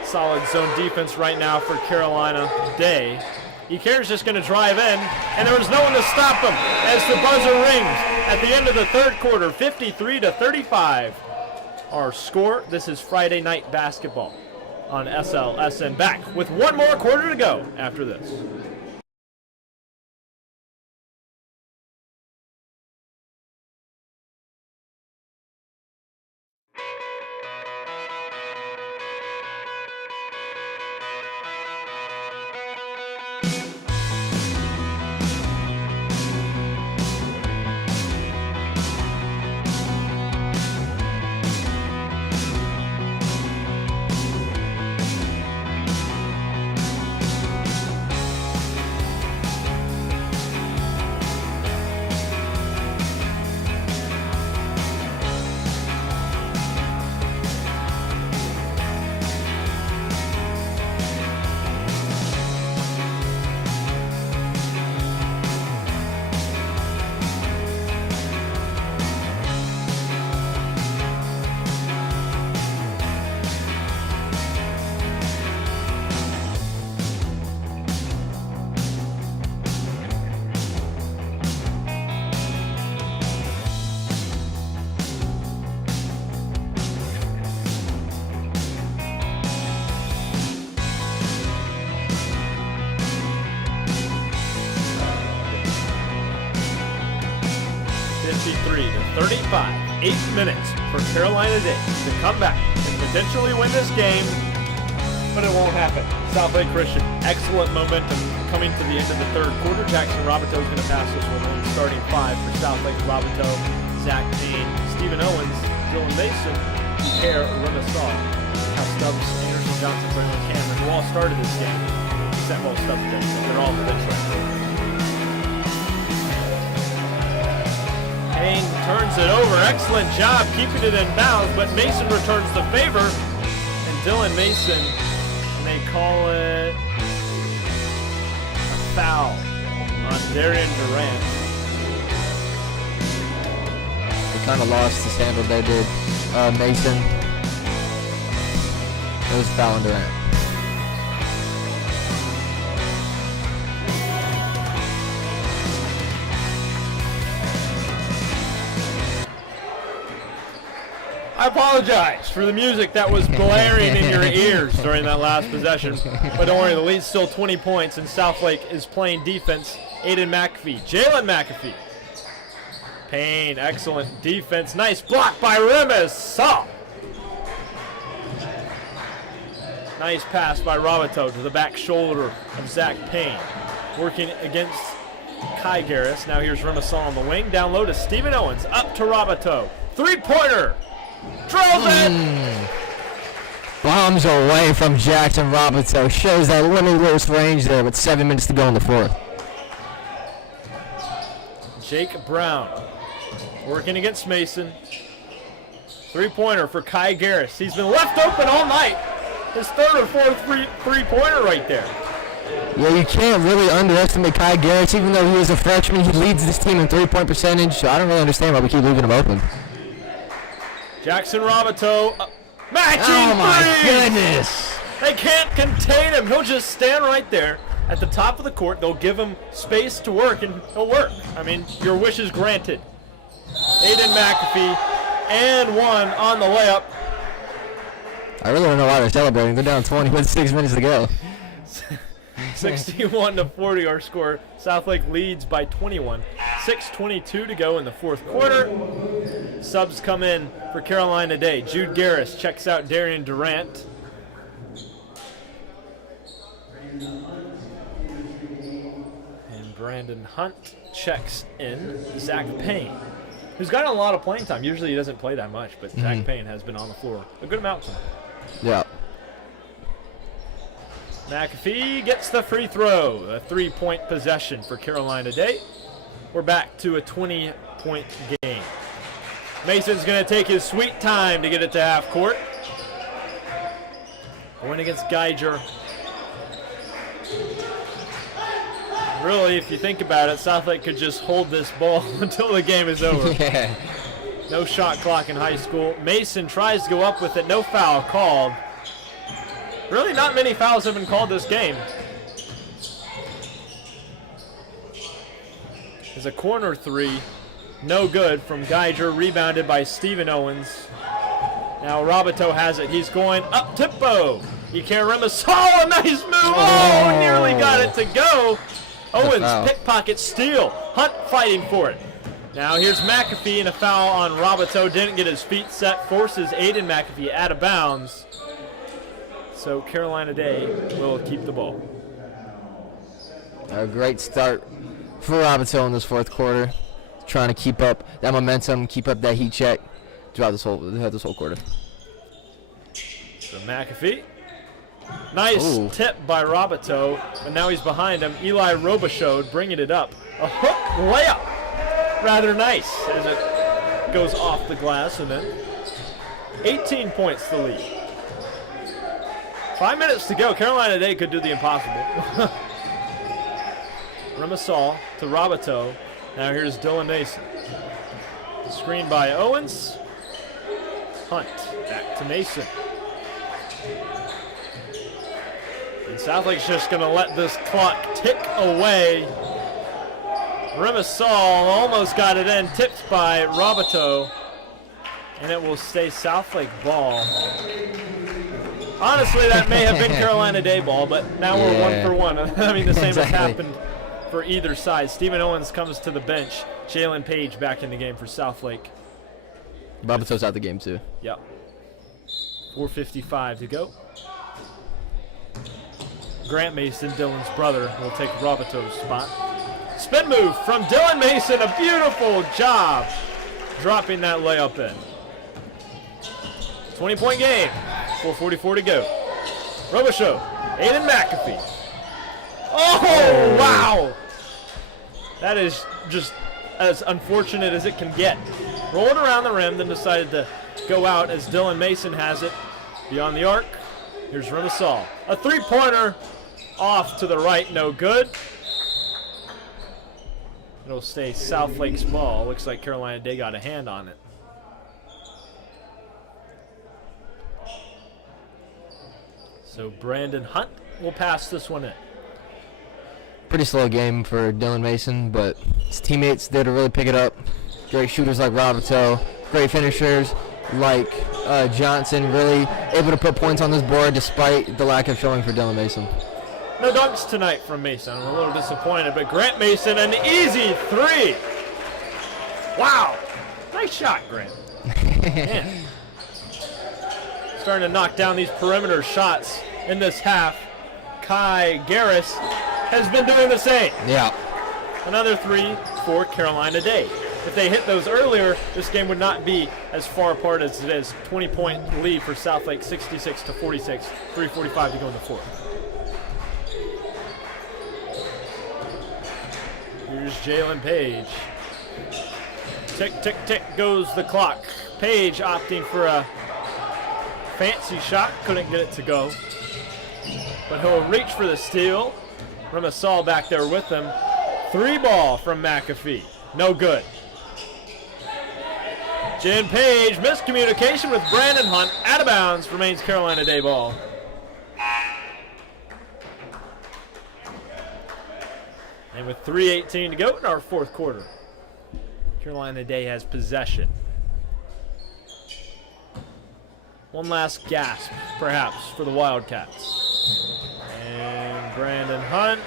Solid zone defense right now for Carolina Day. Ecair's just going to drive in, and there was no one to stop him as the buzzer rings at the end of the third quarter, 53-35. Our score. This is Friday Night Basketball on SLSN. Back with one more quarter to go after this. .35, 8 minutes for Carolina Day to come back and potentially win this game, but it won't happen. Southlake Christian, excellent momentum coming to the end of the third quarter. Jackson Robideau is going to pass this one on, starting 5 for Southlake. Robideau, Zach Payne, Stephen Owens, Dylan Mason, Ecair, Renaissance. How Stubbs, Anderson Johnson, Brendan Cameron, who all started this game, except Stubbs did. They're all on the bench right now. Payne turns it over. Excellent job keeping it in bounds, but Mason returns the favor. And Dylan Mason, and they call it a foul on Darian Durant. He kind of lost his handle there, did Mason. It was a foul on Durant. I apologize for the music that was blaring in your ears during that last possession. But don't worry, the lead's still 20 points, and Southlake is playing defense. Aiden McAfee, Jalen McAfee. Payne, excellent defense. Nice block by Remis. Oh. Nice pass by Robideau to the back shoulder of Zach Payne. Working against Kai Garris. Now here's Remis on the wing. Down low to Stephen Owens. Up to Robideau. Three-pointer. Drills it! Bombs away from Jackson Robideau. Shows that limitless range there with 7 minutes to go in the fourth. Jake Brown working against Mason. Three-pointer for Kai Garris. He's been left open all night. His third or fourth three-pointer right there. Yeah, you can't really underestimate Kai Garris. Even though he is a freshman, he leads this team in three-point percentage. So I don't really understand why we keep leaving him open. Jackson Robideau matching Oh my three. goodness! They can't contain him. He'll just stand right there at the top of the court. They'll give him space to work, and he'll work. I mean, your wish is granted. Aiden McAfee and one on the layup. I really don't know why they're celebrating. They're down 20 with 6 minutes to go. 61-40 our score. Southlake leads by 21. 6:22 to go in the fourth quarter. Subs come in for Carolina Day. Jude Garris checks out Darian Durant. And Brandon Hunt checks in Zach Payne, who's gotten a lot of playing time. Usually he doesn't play that much, but Zach Payne has been on the floor a good amount tonight. Yeah. McAfee gets the free throw. A three-point possession for Carolina Day. We're back to a 20-point game. Mason's going to take his sweet time to get it to half court. Going against Geiger. Really, if you think about it, Southlake could just hold this ball until the game is over. Yeah. No shot clock in high school. Mason tries to go up with it. No foul called. Really not many fouls have been called this game. There's a corner three. No good from Geiger. Rebounded by Stephen Owens. Now Roboto has it. He's going up tempo. Ikeremasol, a nice move. Oh, nearly got it to go. Owens, pickpocket steal. Hunt fighting for it. Now here's McAfee, and a foul on Roboto. Didn't get his feet set. Forces Aiden McAfee out of bounds. So Carolina Day will keep the ball. A great start for Roboto in this fourth quarter. Trying to keep up that momentum, keep up that heat check throughout this whole quarter. So McAfee. Nice tip by Roboto, but now he's behind him. Eli Robichaud bringing it up. A hook layup. Rather nice as it goes off the glass, and then 18 points the lead. 5 minutes to go. Carolina Day could do the impossible. Remasol to Roboto. Now here's Dylan Mason. Screen by Owens. Hunt back to Mason. And Southlake's just going to let this clock tick away. Remasol almost got it in, tipped by Roboto, and it will stay Southlake ball. Honestly, that may have been Carolina Day ball, but now we're 1 for 1. I mean, the same has happened for either side. Stephen Owens comes to the bench. Jalen Page back in the game for Southlake. Roboto's out the game too. Yep. 4:55 to go. Grant Mason, Dylan's brother, will take Roboto's spot. Spin move from Dylan Mason. A beautiful job dropping that layup in. 20-point game. 4:44 to go. Robichaud, Aiden McAfee. Oh, wow. That is just as unfortunate as it can get. Rolled around the rim, then decided to go out as Dylan Mason has it. Beyond the arc, here's Remasol. A three-pointer off to the right, no good. It'll stay Southlake's ball. Looks like Carolina Day got a hand on it. So Brandon Hunt will pass this one in. Pretty slow game for Dylan Mason, but his teammates there to really pick it up. Great shooters like Roboto, great finishers like Johnson, really able to put points on this board despite the lack of showing for Dylan Mason. No dunks tonight from Mason. I'm a little disappointed, but Grant Mason, an easy three. Wow. Nice shot, Grant. Man. Starting to knock down these perimeter shots in this half. Kai Garris has been doing the same. Yeah. Another three for Carolina Day. If they hit those earlier, this game would not be as far apart as it is. 20-point lead for Southlake, 66-46. 3:45 to go in the fourth. Here's Jalen Page. Tick, tick, tick goes the clock. Page opting for a fancy shot. Couldn't get it to go. But he'll reach for the steal. Remasol back there with him. Three ball from McAfee. No good. Jalen Page, miscommunication with Brandon Hunt. Out of bounds, remains Carolina Day ball. And with 3:18 to go in our fourth quarter, Carolina Day has possession. One last gasp, perhaps, for the Wildcats. And Brandon Hunt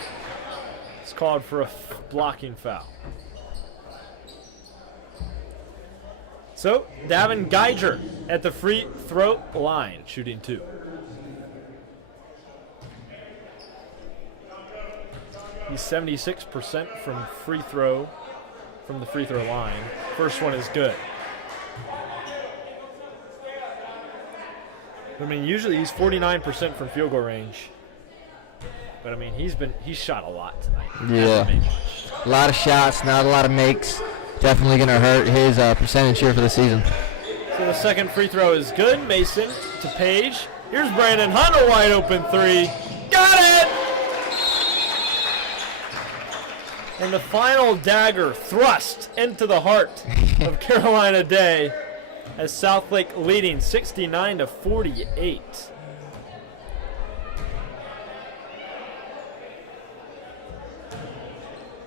is called for a blocking foul. So, Davin Geiger at the free throw line, shooting two. He's 76% from the free throw line. First one is good. I mean, usually he's 49% from field goal range. But I mean, he's shot a lot tonight. Yeah. A lot of shots, not a lot of makes. Definitely going to hurt his percentage here for the season. So the second free throw is good. Mason to Page. Here's Brandon Hunt, a wide open three. Got it! And the final dagger thrust into the heart of Carolina Day as Southlake leading 69-48.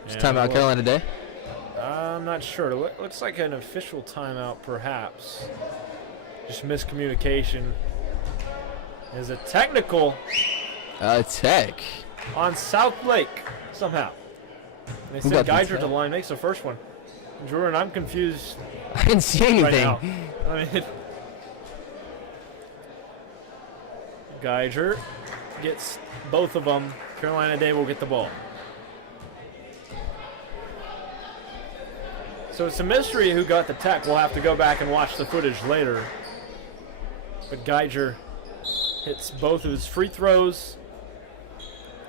Timeout, Carolina Day. I'm not sure. It looks like an official timeout, perhaps. Just miscommunication. There's a technical. Tech. On Southlake, somehow. They said Geiger to the line makes the first one. Jordan, I'm confused. I didn't see anything. Right now. I mean, Geiger gets both of them. Carolina Day will get the ball. So it's a mystery who got the tech. We'll have to go back and watch the footage later. But Geiger hits both of his free throws.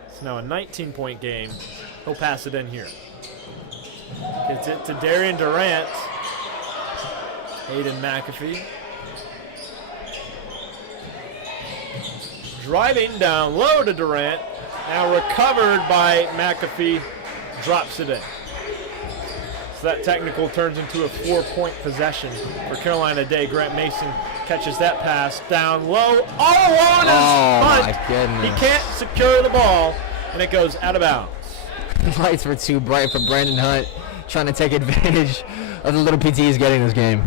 It's now a 19-point game. He'll pass it in here. Gets it to Darian Durant. Aiden McAfee. Driving down low to Durant. Now recovered by McAfee. Drops it in. So that technical turns into a 4-point possession for Carolina Day. Grant Mason catches that pass down low. All alone is Hunt. My goodness. He can't secure the ball, and it goes out of bounds. Lights were too bright for Brandon Hunt, trying to take advantage of the little PT he's getting this game.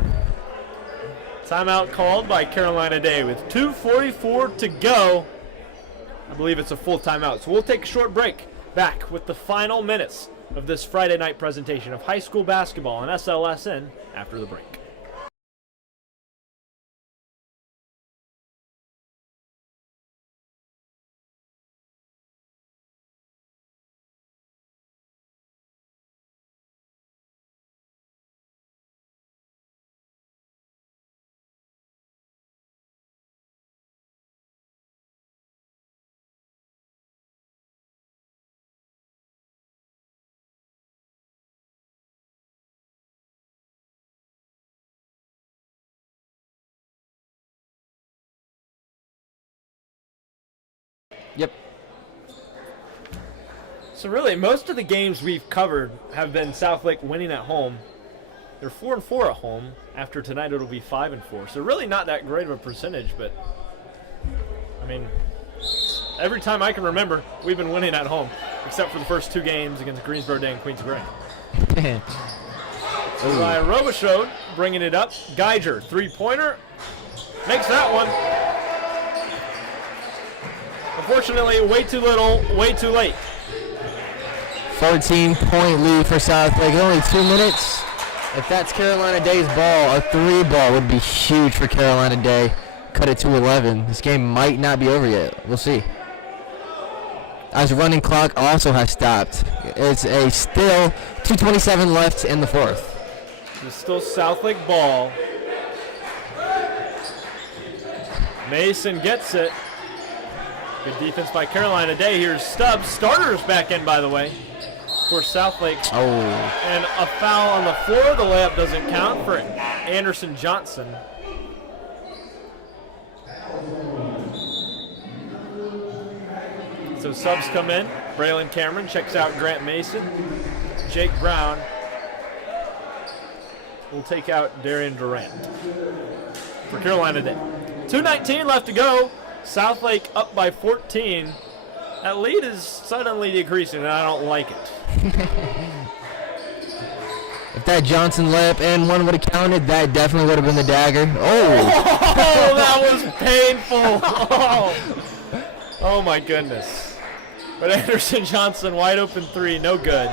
Timeout called by Carolina Day with 2:44 to go. I believe it's a full timeout. So we'll take a short break. Back with the final minutes of this Friday night presentation of high school basketball on SLSN after the break. Yep. So really, most of the games we've covered have been Southlake winning at home. They're 4-4 at home. After tonight, it'll be 5-4. So really not that great of a percentage, but I mean, every time I can remember, we've been winning at home, except for the first two games against Greensboro Day and Queens Gray. Ryan Robichaud bringing it up. Geiger, three-pointer, makes that one. Unfortunately, way too little, way too late. 14-point lead for Southlake. Only 2 minutes. If that's Carolina Day's ball, a 3-ball would be huge for Carolina Day. Cut it to 11. This game might not be over yet. We'll see. As running clock also has stopped. It's a still 2:27 left in the fourth. It's still Southlake ball. Mason gets it. Good defense by Carolina Day. Here's Stubbs. Starters back in, by the way, for Southlake. Oh. And a foul on the floor. The layup doesn't count for Anderson Johnson. So subs come in. Braylon Cameron checks out Grant Mason. Jake Brown will take out Darian Durant for Carolina Day. 2:19 left to go. Southlake up by 14. That lead is suddenly decreasing, and I don't like it. If that Johnson layup and one would have counted, that definitely would have been the dagger. Oh, that was painful. Oh my goodness. But Anderson Johnson, wide open three, no good.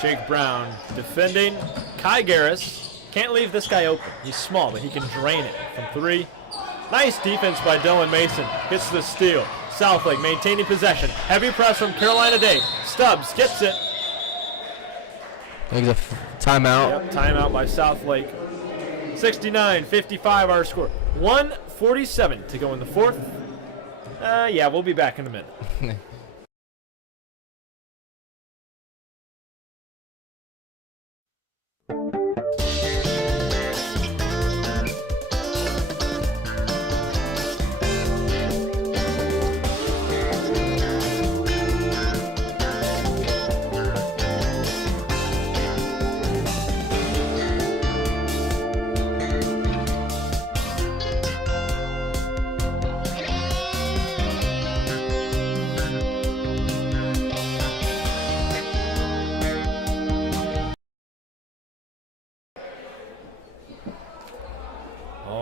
Jake Brown defending. Kai Garris. Can't leave this guy open. He's small, but he can drain it from three. Nice defense by Dylan Mason. Gets the steal. Southlake maintaining possession. Heavy press from Carolina Day. Stubbs gets it. Makes a timeout. Yep, timeout by Southlake. 69-55 our score. 1:47 to go in the fourth. Yeah, we'll be back in a minute.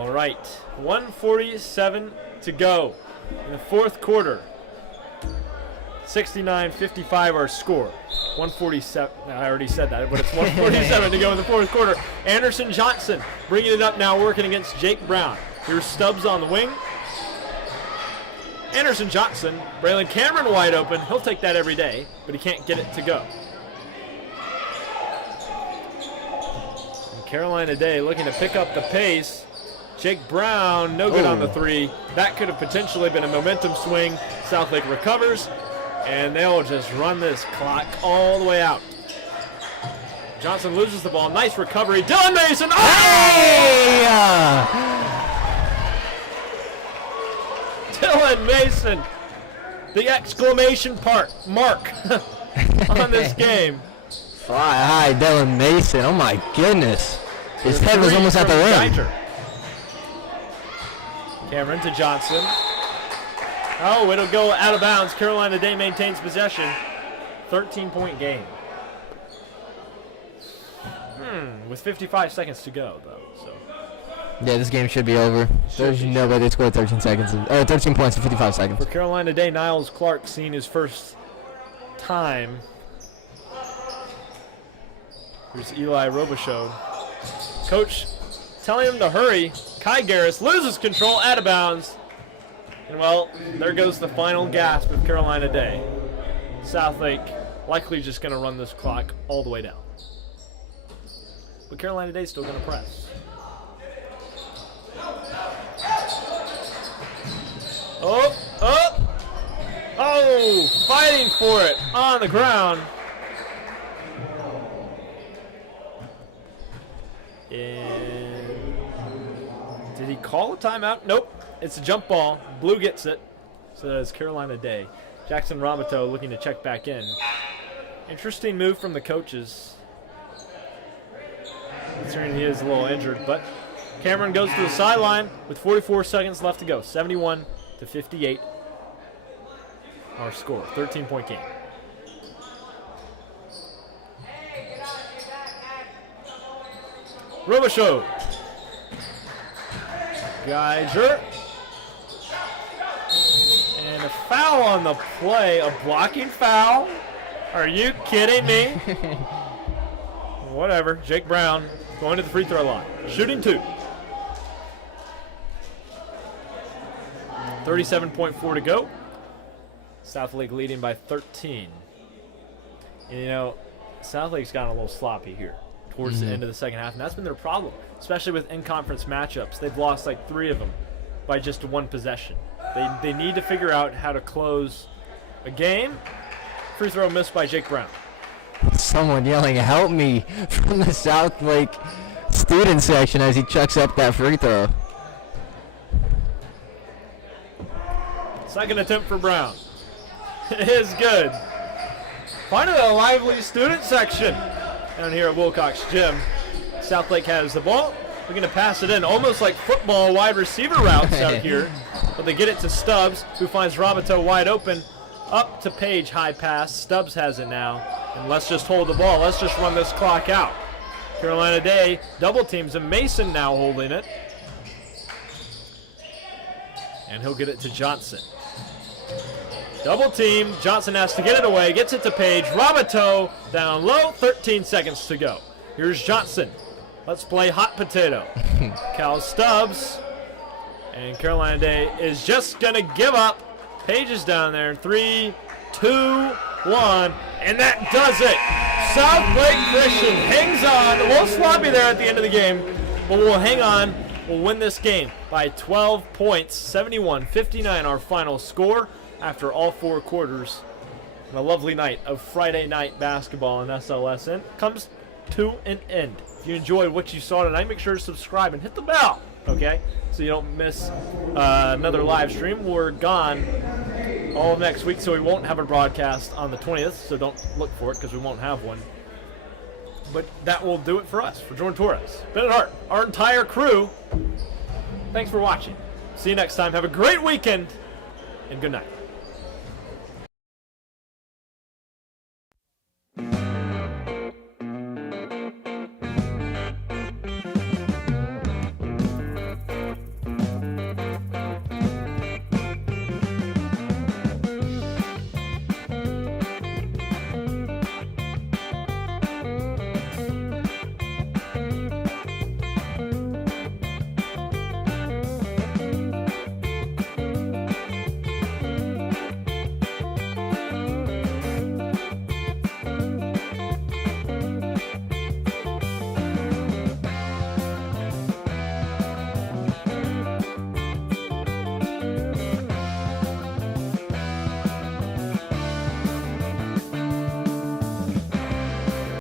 All right, 1:47 to go in the fourth quarter. 69-55 our score. 147. I already said that, but it's 147 to go in the fourth quarter. Anderson Johnson bringing it up now, working against Jake Brown. Here's Stubbs on the wing. Anderson Johnson, Braylon Cameron wide open. He'll take that every day, but he can't get it to go. And Carolina Day looking to pick up the pace. Jake Brown, no good on the three. That could have potentially been a momentum swing. Southlake recovers, and they'll just run this clock all the way out. Johnson loses the ball. Nice recovery. Dylan Mason. Oh! Hey! Dylan Mason, the exclamation mark on this game. Fly high, Dylan Mason. Oh my goodness. His head was almost at the rim. Cameron to Johnson. Oh, it'll go out of bounds. Carolina Day maintains possession. 13-point game. With 55 seconds to go, though. So. Yeah, this game should be over. There's no way they scored 13 points in 55 seconds. For Carolina Day, Niles Clark seeing his first time. Here's Eli Robichaud. Coach telling him to hurry. Kai Garris loses control, out of bounds. And, well, there goes the final gasp of Carolina Day. Southlake likely just going to run this clock all the way down. But Carolina Day's still going to press. Oh, fighting for it on the ground. And did he call a timeout? Nope. It's a jump ball. Blue gets it. So that is Carolina Day. Jackson Ramato looking to check back in. Interesting move from the coaches. Considering he is a little injured, but Cameron goes to the sideline with 44 seconds left to go. 71-58. Our score. 13-point game. Robichaud. Geiger. And a foul on the play. A blocking foul. Are you kidding me? Whatever. Jake Brown going to the free throw line. Shooting 2. 37.4 to go. Southlake leading by 13. And, you know, Southlake's gotten a little sloppy here towards the end of the second half, and that's been their problem, especially with in-conference matchups. They've lost like 3 of them by just one possession. They need to figure out how to close a game. Free throw missed by Jake Brown. Someone yelling, "Help me," from the Southlake student section as he chucks up that free throw. Second attempt for Brown. It is good. Finally a lively student section down here at Wilcox Gym. Southlake has the ball. We're going to pass it in, almost like football wide receiver routes out here. But they get it to Stubbs, who finds Ramato wide open. Up to Page, high pass. Stubbs has it now. And let's just hold the ball. Let's just run this clock out. Carolina Day double teams him. Mason now holding it. And he'll get it to Johnson. Double team. Johnson has to get it away. Gets it to Page. Ramato down low. 13 seconds to go. Here's Johnson. Let's play hot potato. Cal Stubbs. And Carolina Day is just going to give up. Page is down there. 3, 2, 1. And that does it. SouthLake Christian hangs on. A little sloppy there at the end of the game. But we'll hang on. We'll win this game by 12 points. 71-59 our final score after all 4 quarters. And a lovely night of Friday night basketball in SLSN comes to an end. If you enjoyed what you saw tonight, make sure to subscribe and hit the bell, okay? So you don't miss another live stream. We're gone all of next week, so we won't have a broadcast on the 20th, so don't look for it because we won't have one. But that will do it for us. For Jordan Torres, Bennett, Hart, our entire crew, thanks for watching. See you next time. Have a great weekend, and good night.